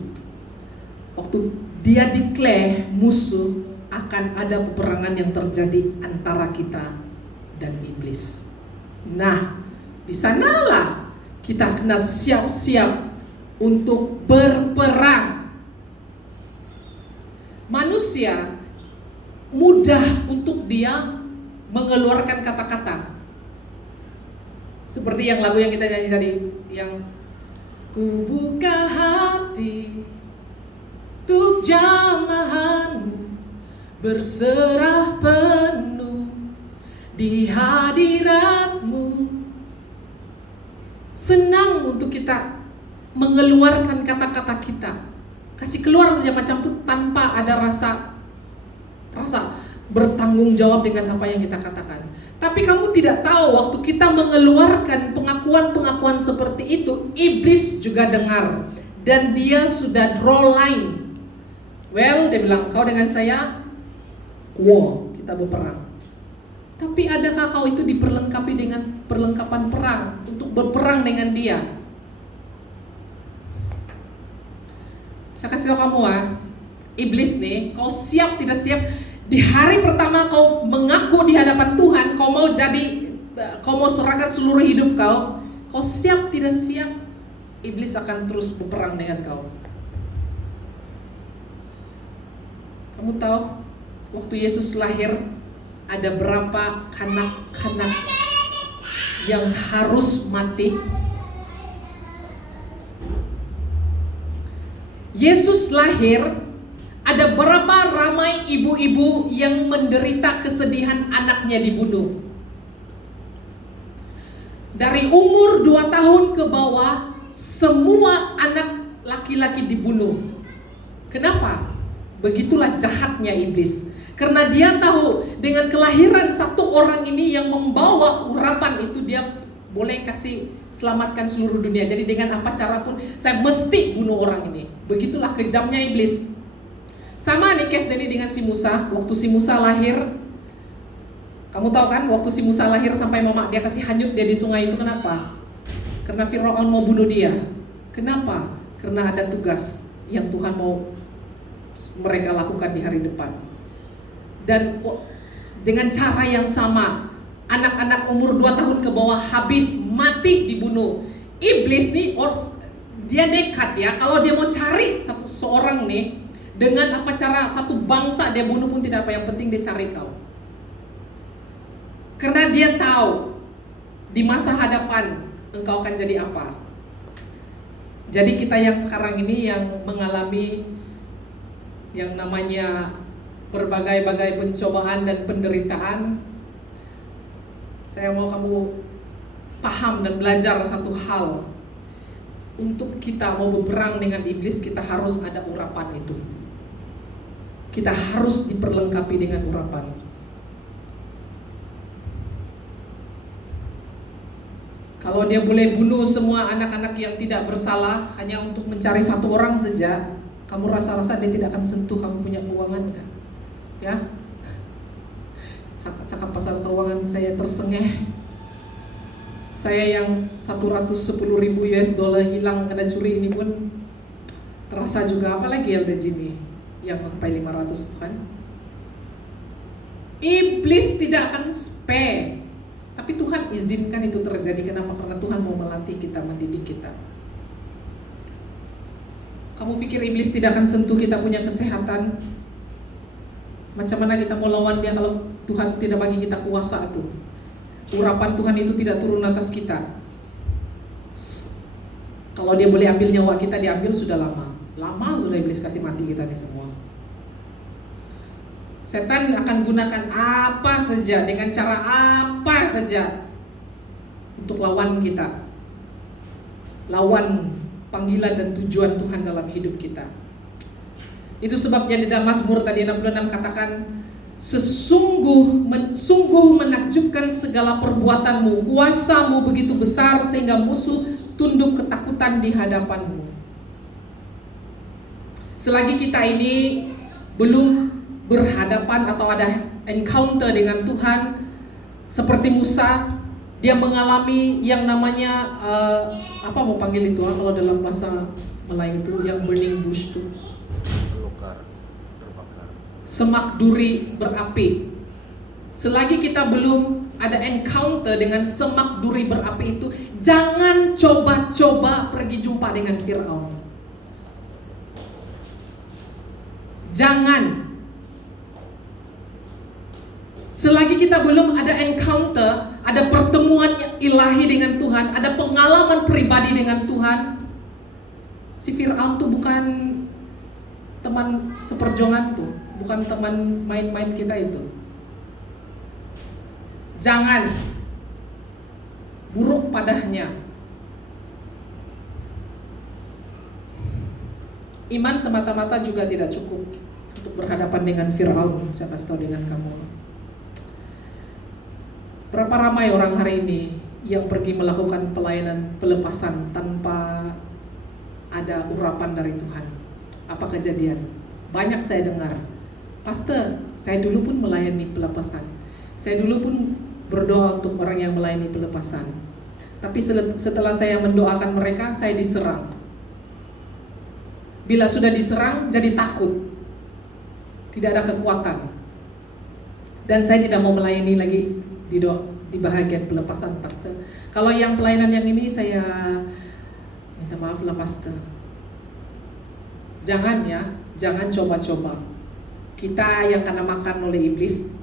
Waktu dia declare musuh, akan ada peperangan yang terjadi antara kita dan iblis. Nah, di sanalah kita kena siap-siap untuk berperang. Manusia mudah untuk dia mengeluarkan kata-kata. Seperti yang lagu yang kita nyanyi tadi, yang ku buka hati untuk jamahanmu, berserah penuh di hadiratmu. Senang untuk kita mengeluarkan kata-kata kita, kasih keluar saja macam itu tanpa ada rasa bertanggung jawab dengan apa yang kita katakan. Tapi kamu tidak tahu waktu kita mengeluarkan pengakuan-pengakuan seperti itu, iblis juga dengar dan dia sudah draw line. Well, dia bilang, kau dengan saya, wow, kita berperang. Tapi adakah kau itu diperlengkapi dengan perlengkapan perang untuk berperang dengan dia? Saya kasih tahu kamu iblis nih, kau siap tidak siap? Di hari pertama kau mengaku di hadapan Tuhan, kau mau serahkan seluruh hidup kau siap tidak siap? Iblis akan terus berperang dengan kau. Kamu tahu, waktu Yesus lahir, ada berapa kanak-kanak yang harus mati? Yesus lahir, ada berapa ramai ibu-ibu yang menderita kesedihan anaknya dibunuh. Dari umur 2 tahun ke bawah, semua anak laki-laki dibunuh. Kenapa? Begitulah jahatnya iblis. Karena dia tahu dengan kelahiran satu orang ini yang membawa urapan itu, dia boleh kasih selamatkan seluruh dunia. Jadi dengan apa cara pun saya mesti bunuh orang ini. Begitulah kejamnya iblis. Sama nih case ini dengan si Musa. Waktu si Musa lahir, kamu tahu kan, waktu si Musa lahir sampai mama dia kasih hanyut dia di sungai itu, kenapa? Karena Firaun mau bunuh dia. Kenapa? Karena ada tugas yang Tuhan mau mereka lakukan di hari depan. Dan dengan cara yang sama, anak-anak umur 2 tahun ke bawah habis mati dibunuh. Iblis nih, dia nekat ya. Kalau dia mau cari seorang nih, dengan apa cara satu bangsa dia bunuh pun tidak apa, yang penting dia cari kau. Karena dia tahu di masa hadapan engkau akan jadi apa. Jadi kita yang sekarang ini yang mengalami yang namanya berbagai-bagai pencobaan dan penderitaan, saya mau kamu paham dan belajar satu hal. Untuk kita mau berperang dengan iblis, kita harus ada urapan itu. Kita harus diperlengkapi dengan urapan. Kalau dia boleh bunuh semua anak-anak yang tidak bersalah hanya untuk mencari satu orang saja, kamu rasa-rasa dia tidak akan sentuh kamu punya keuangan kan? Ya, cakap pasal keuangan saya tersengeh. Saya yang 110.000 US dollar hilang karena curi ini pun terasa juga, apalagi ada Jimmy yang sampai 500 kan. Iblis tidak akan spare, tapi Tuhan izinkan itu terjadi. Kenapa? Karena Tuhan mau melatih kita, mendidik kita. Kamu pikir iblis tidak akan sentuh kita punya kesehatan? Macam mana kita mau lawan dia kalau Tuhan tidak bagi kita kuasa itu? Urapan Tuhan itu tidak turun atas kita. Kalau dia boleh ambil nyawa kita, diambil sudah lama. Lama sudah iblis kasih mati kita nih semua. Setan akan gunakan apa saja, dengan cara apa saja untuk lawan kita. Lawan panggilan dan tujuan Tuhan dalam hidup kita. Itu sebabnya di dalam Mazmur tadi 66 katakan, sungguh menakjubkan segala perbuatanmu, kuasamu begitu besar sehingga musuh tunduk ketakutan di hadapanmu. Selagi kita ini belum berhadapan atau ada encounter dengan Tuhan, seperti Musa, dia mengalami yang namanya apa mau panggil itu kalau dalam bahasa Melayu itu, yang burning bush itu, terbakar, semak duri berapi. Selagi kita belum ada encounter dengan semak duri berapi itu, jangan coba-coba pergi jumpa dengan Firaun. Jangan. Selagi kita belum ada encounter, ada pertemuan ilahi dengan Tuhan, ada pengalaman pribadi dengan Tuhan, si Firaun tuh bukan teman seperjuangan tuh, bukan teman main-main kita itu. Jangan buruk padanya. Iman semata-mata juga tidak cukup untuk berhadapan dengan Firaun. Saya kasih tahu dengan kamu. Berapa ramai orang hari ini yang pergi melakukan pelayanan pelepasan tanpa ada urapan dari Tuhan? Apa kejadian? Banyak saya dengar, Pastor, saya dulu pun melayani pelepasan. Saya dulu pun berdoa untuk orang yang melayani pelepasan. Tapi setelah saya mendoakan mereka, saya diserang. Bila sudah diserang, jadi takut. Tidak ada kekuatan. Dan saya tidak mau melayani lagi di bahagian pelepasan, Pastor. Kalau yang pelayanan yang ini saya minta maaf lah, Pastor. Jangan ya, jangan coba-coba. Kita yang kena makan oleh iblis,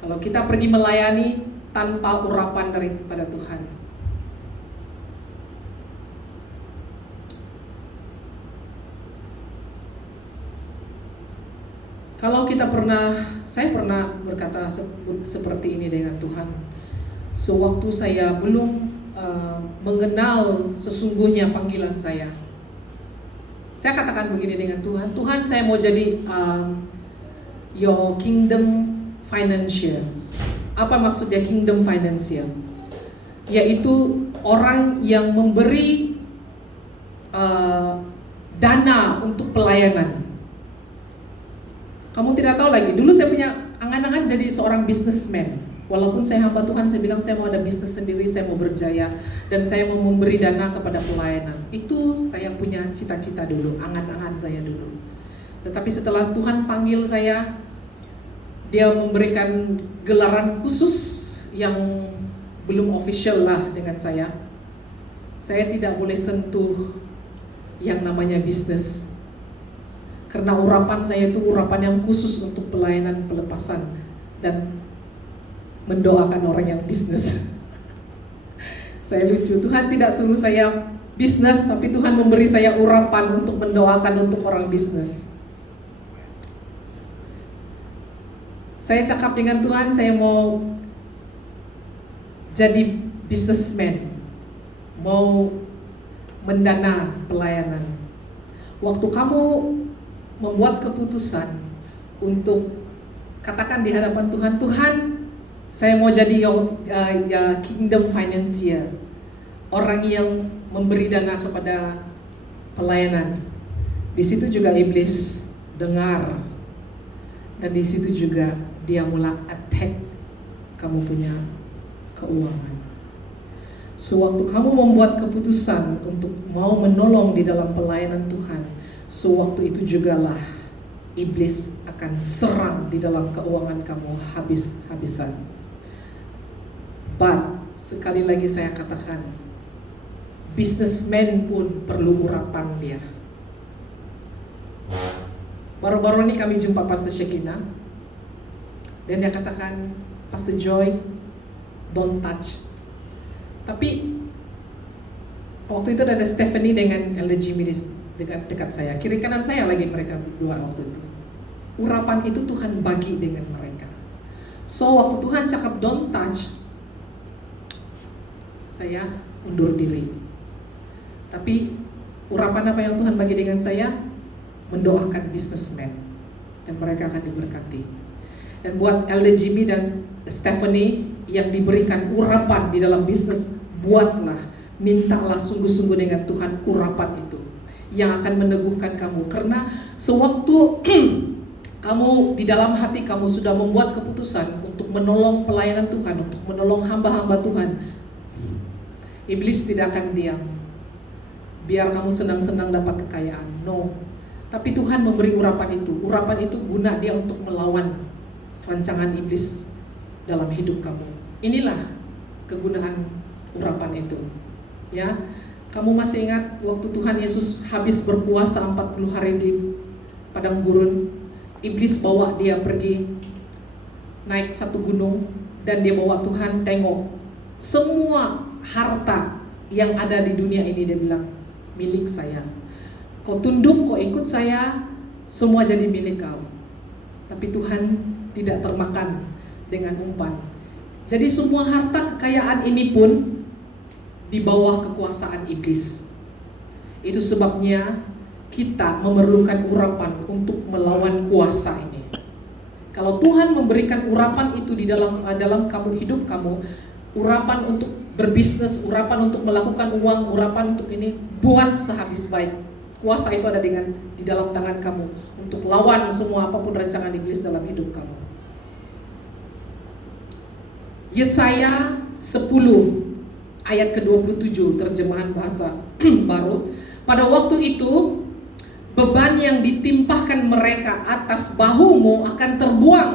kalau kita pergi melayani tanpa urapan daripada Tuhan. Saya pernah berkata seperti ini dengan Tuhan. Sewaktu saya belum mengenal sesungguhnya panggilan saya katakan begini dengan Tuhan, Tuhan saya mau jadi your kingdom financier. Apa maksudnya kingdom financier? Yaitu orang yang memberi dana untuk pelayanan. Kamu tidak tahu lagi, dulu saya punya angan-angan jadi seorang businessman. Walaupun saya hamba Tuhan, saya bilang saya mau ada bisnis sendiri, saya mau berjaya, dan saya mau memberi dana kepada pelayanan. Itu saya punya cita-cita dulu, angan-angan saya dulu. Tetapi setelah Tuhan panggil saya, Dia memberikan gelaran khusus yang belum official lah dengan saya. Saya tidak boleh sentuh yang namanya bisnis. Karena urapan saya itu urapan yang khusus untuk pelayanan pelepasan dan mendoakan orang yang bisnis. Saya lucu, Tuhan tidak suruh saya bisnis, tapi Tuhan memberi saya urapan untuk mendoakan untuk orang bisnis. Saya cakap dengan Tuhan, saya mau jadi businessman, mau mendana pelayanan. Waktu kamu membuat keputusan untuk katakan di hadapan Tuhan, Tuhan, saya mau jadi kingdom financier, orang yang memberi dana kepada pelayanan. Di situ juga iblis dengar, dan di situ juga dia mulai attack kamu punya keuangan. Sewaktu kamu membuat keputusan untuk mau menolong di dalam pelayanan Tuhan, sewaktu itu jugalah iblis akan serang di dalam keuangan kamu habis-habisan. But sekali lagi saya katakan, businessman pun perlu urapan dia. Baru-baru ini kami jumpa Pastor Shekinah, dan dia katakan, Pastor Joy, don't touch. Tapi waktu itu ada Stephanie dengan Elder Jimmy dekat saya, kiri kanan saya lagi mereka berdua waktu itu. Urapan itu Tuhan bagi dengan mereka. So waktu Tuhan cakap don't touch, saya undur diri. Tapi urapan apa yang Tuhan bagi dengan saya? Mendoakan businessman, dan mereka akan diberkati. Dan buat Elder Jimmy dan Stephanie yang diberikan urapan di dalam bisnis, buatlah, mintalah sungguh-sungguh dengan Tuhan urapan itu yang akan meneguhkan kamu. Karena sewaktu kamu di dalam hati kamu sudah membuat keputusan untuk menolong pelayanan Tuhan, untuk menolong hamba-hamba Tuhan, iblis tidak akan diam biar kamu senang-senang dapat kekayaan. No. Tapi Tuhan memberi urapan itu. Urapan itu guna dia untuk melawan rancangan iblis dalam hidup kamu. Inilah kegunaan urapan itu. Ya, kamu masih ingat waktu Tuhan Yesus habis berpuasa 40 hari di padang gurun, iblis bawa dia pergi naik satu gunung, dan dia bawa Tuhan tengok semua harta yang ada di dunia ini. Dia bilang, milik saya. Kau tunduk, kau ikut saya, semua jadi milik kau. Tapi Tuhan tidak termakan dengan umpan. Jadi semua harta kekayaan ini pun di bawah kekuasaan iblis. Itu sebabnya kita memerlukan urapan untuk melawan kuasa ini. Kalau Tuhan memberikan urapan itu di dalam kamu, hidup kamu, urapan untuk berbisnis, urapan untuk melakukan uang, urapan untuk ini, buat sehabis baik. Kuasa itu ada di dalam tangan kamu untuk lawan semua apapun rancangan iblis dalam hidup kamu. Yesaya 10 ayat ke-27 terjemahan bahasa baru. Pada waktu itu beban yang ditimpahkan mereka atas bahumu akan terbuang,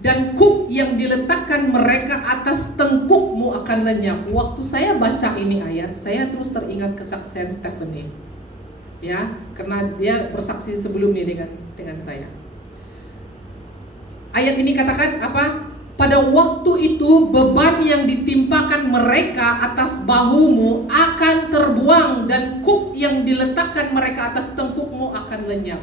dan kuk yang diletakkan mereka atas tengkukmu akan lenyap. Waktu saya baca ini ayat, saya terus teringat kesaksian Stephanie. Ya, karena dia bersaksi sebelum ini dengan saya. Ayat ini katakan apa? Pada waktu itu beban yang ditimpakan mereka atas bahumu akan terbuang, dan kuk yang diletakkan mereka atas tengkukmu akan lenyap.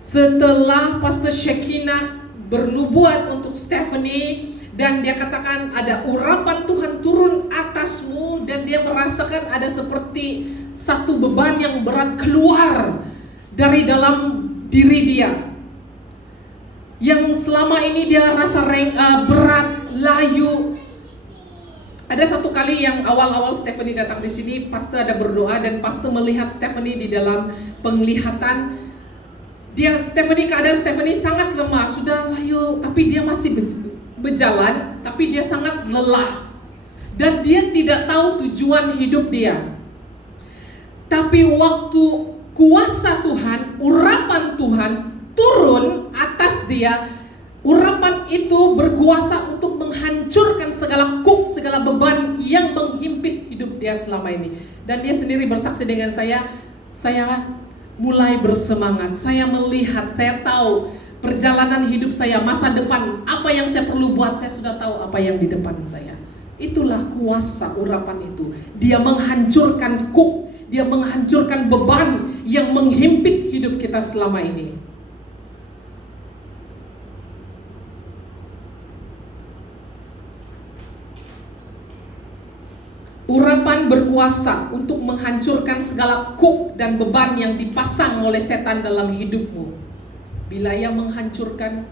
Setelah Pastor Shekinah bernubuat untuk Stephanie, dan dia katakan ada urapan Tuhan turun atasmu, dan dia merasakan ada seperti satu beban yang berat keluar dari dalam diri dia, yang selama ini dia rasa berat, layu. Ada satu kali yang awal-awal Stephanie datang di sini, Pastor ada berdoa dan Pastor melihat Stephanie di dalam penglihatan. Keadaan Stephanie sangat lemah, sudah layu, tapi dia masih berjalan, tapi dia sangat lelah. Dan dia tidak tahu tujuan hidup dia. Tapi waktu kuasa Tuhan, urapan Tuhan turun atas dia, urapan itu berkuasa untuk menghancurkan segala segala beban yang menghimpit hidup dia selama ini. Dan dia sendiri bersaksi dengan saya mulai bersemangat, saya melihat, saya tahu perjalanan hidup saya, masa depan, apa yang saya perlu buat, saya sudah tahu apa yang di depan saya. Itulah kuasa urapan itu. Dia menghancurkan dia menghancurkan beban yang menghimpit hidup kita selama ini. Urapan berkuasa untuk menghancurkan segala kuk dan beban yang dipasang oleh setan dalam hidupmu. Bila ia menghancurkan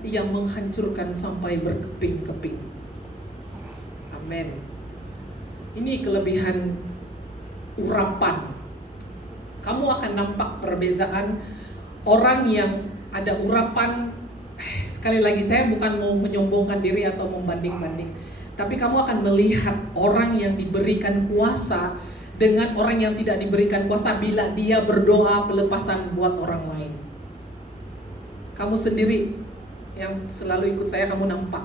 sampai berkeping-keping. Amin. Ini kelebihan urapan. Kamu akan nampak perbezaan orang yang ada urapan. Sekali lagi, saya bukan mau menyombongkan diri atau membanding-banding, tapi kamu akan melihat orang yang diberikan kuasa dengan orang yang tidak diberikan kuasa bila dia berdoa pelepasan buat orang lain. Kamu sendiri yang selalu ikut saya, kamu nampak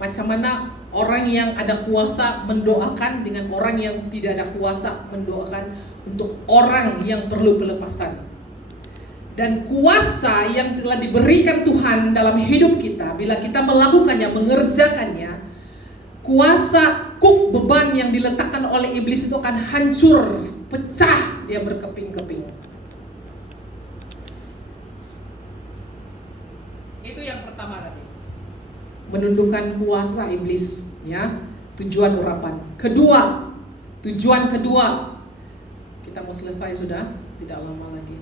macam mana orang yang ada kuasa mendoakan dengan orang yang tidak ada kuasa mendoakan untuk orang yang perlu pelepasan. Dan kuasa yang telah diberikan Tuhan dalam hidup kita, bila kita melakukannya, mengerjakannya, kuasa beban yang diletakkan oleh iblis itu akan hancur, pecah, dia berkeping-keping. Itu yang pertama tadi, menundukkan kuasa iblis, ya, tujuan urapan. Tujuan kedua, kita mau selesai sudah, tidak lama lagi.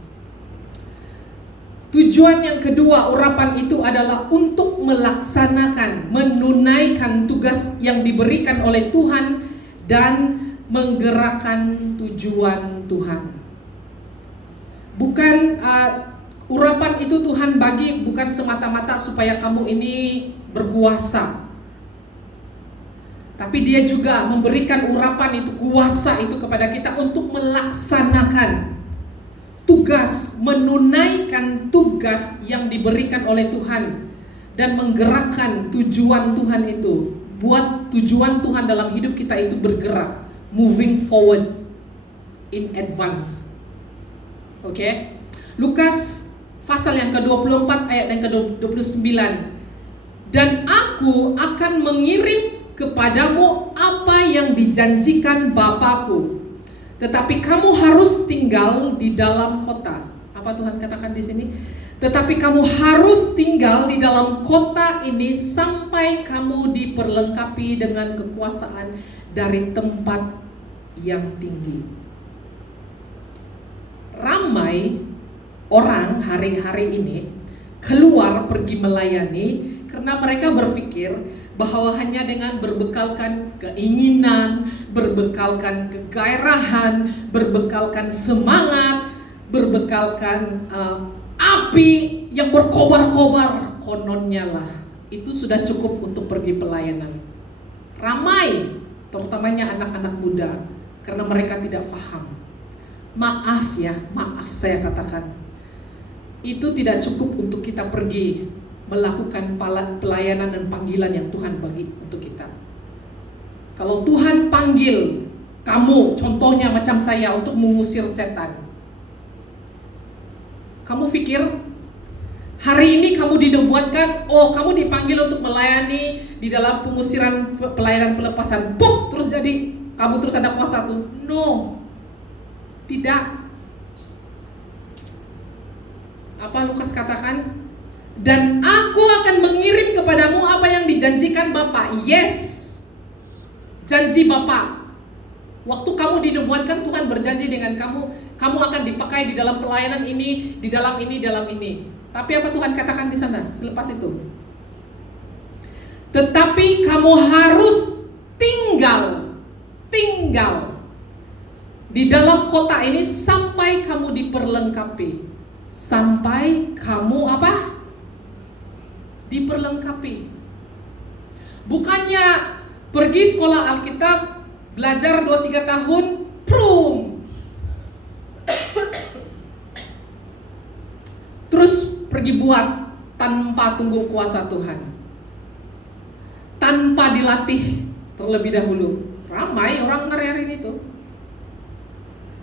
Tujuan yang kedua urapan itu adalah untuk melaksanakan, menunaikan tugas yang diberikan oleh Tuhan dan menggerakkan tujuan Tuhan. Bukan urapan itu Tuhan bagi bukan semata-mata supaya kamu ini berkuasa, tapi dia juga memberikan urapan itu, kuasa itu kepada kita untuk melaksanakan tugas, menunaikan tugas yang diberikan oleh Tuhan dan menggerakkan tujuan Tuhan itu, buat tujuan Tuhan dalam hidup kita itu bergerak, moving forward in advance. Oke? Lukas pasal yang ke-24 ayat yang ke-29. Dan aku akan mengirim kepadamu apa yang dijanjikan Bapakku, tetapi kamu harus tinggal di dalam kota. Apa Tuhan katakan di sini? Tetapi kamu harus tinggal di dalam kota ini sampai kamu diperlengkapi dengan kekuasaan dari tempat yang tinggi. Ramai orang hari-hari ini keluar pergi melayani karena mereka berpikir bahwa hanya dengan berbekalkan keinginan, berbekalkan kegairahan, berbekalkan semangat, berbekalkan api yang berkobar-kobar, kononnya lah, itu sudah cukup untuk pergi pelayanan. Ramai, terutamanya anak-anak muda, karena mereka tidak paham. Maaf saya katakan, itu tidak cukup untuk kita pergi melakukan pelayanan dan panggilan yang Tuhan bagi untuk kita. Kalau Tuhan panggil kamu, contohnya macam saya, untuk mengusir setan, kamu pikir hari ini kamu dinubuatkan, oh kamu dipanggil untuk melayani di dalam pengusiran, pelayanan pelepasan, boom, terus jadi kamu terus ada kuasa tuh? No, tidak. Apa Lukas katakan? Dan aku akan mengirim kepadamu apa yang dijanjikan Bapa. Yes, janji Bapa. Waktu kamu dinubuatkan, Tuhan berjanji dengan kamu, kamu akan dipakai di dalam pelayanan ini, di dalam ini, dalam ini. Tapi apa Tuhan katakan di sana selepas itu? Tetapi kamu harus tinggal di dalam kota ini sampai kamu diperlengkapi. Sampai kamu apa? Diperlengkapi. Bukannya pergi sekolah Alkitab, belajar 2-3 tahun, prum. Terus pergi buat tanpa tunggu kuasa Tuhan. Tanpa dilatih terlebih dahulu. Ramai orang hari-hari ini tuh.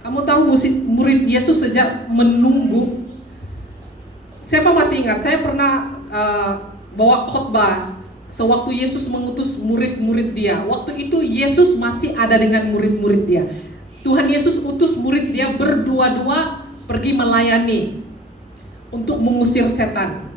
Kamu tahu murid Yesus sejak menunggu. Siapa masih ingat? Saya pernah bawa khotbah sewaktu Yesus mengutus murid-murid dia. Waktu itu Yesus masih ada dengan murid-murid dia. Tuhan Yesus utus murid dia berdua-dua pergi melayani untuk mengusir setan.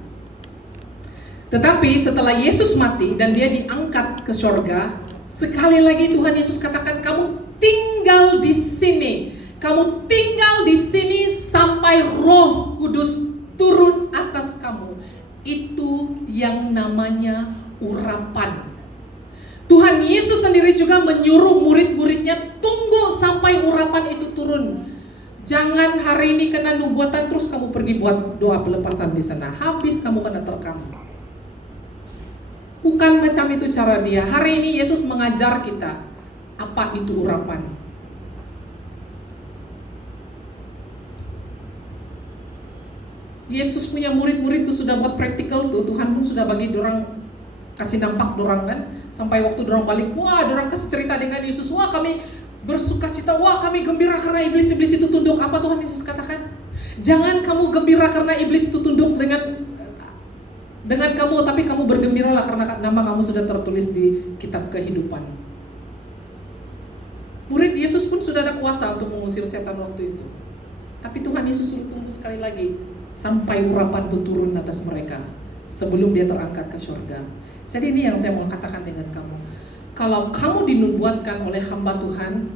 Tetapi setelah Yesus mati dan dia diangkat ke surga, sekali lagi Tuhan Yesus katakan, kamu tinggal di sini. Kamu tinggal di sini sampai Roh Kudus turun atas kamu. Itu yang namanya urapan. Tuhan Yesus sendiri juga menyuruh murid-muridnya tunggu sampai urapan itu turun. Jangan hari ini kena nubuatan terus kamu pergi buat doa pelepasan di sana. Habis kamu kena terkam. Bukan macam itu cara dia. Hari ini Yesus mengajar kita apa itu urapan. Yesus punya murid-murid itu sudah buat praktikal tuh. Tuhan pun sudah bagi dorang, kasih nampak dorang kan. Sampai waktu dorang balik, wah dorang kasih cerita dengan Yesus. Wah kami bersuka cita, wah kami gembira karena iblis-iblis itu tunduk. Apa Tuhan Yesus katakan? Jangan kamu gembira karena iblis itu tunduk dengan kamu, tapi kamu bergembiralah karena nama kamu sudah tertulis di kitab kehidupan. Murid Yesus pun sudah ada kuasa untuk mengusir setan waktu itu. Tapi Tuhan Yesus suruh tunggu sekali lagi sampai urapan itu turun atas mereka sebelum dia terangkat ke surga. Jadi ini yang saya mau katakan dengan kamu. Kalau kamu dinubuatkan oleh hamba Tuhan,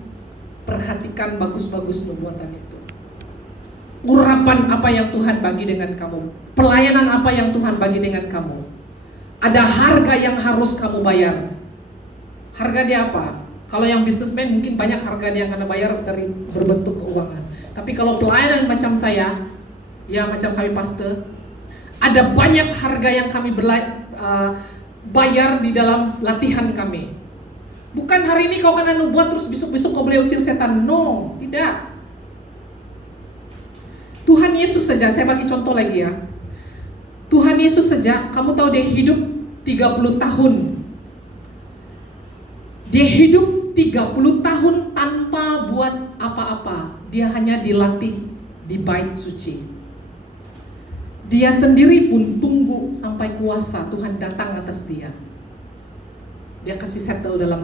perhatikan bagus-bagus nubuatan itu. Urapan apa yang Tuhan bagi dengan kamu, pelayanan apa yang Tuhan bagi dengan kamu. Ada harga yang harus kamu bayar. Harga dia apa? Kalau yang businessman mungkin banyak harga dia akan bayar dari berbentuk keuangan. Tapi kalau pelayanan macam saya, ya macam kami pastor, ada banyak harga yang kami bayar di dalam latihan kami. Bukan hari ini kau kena nubuat terus besok-besok kau boleh usir setan. No, tidak. Tuhan Yesus saja, saya bagi contoh lagi ya. Tuhan Yesus saja, kamu tahu dia hidup 30 tahun. Dia hidup 30 tahun tanpa buat apa-apa. Dia hanya dilatih di bait suci. Dia sendiri pun tunggu sampai kuasa Tuhan datang atas dia. Dia kasih settle dalam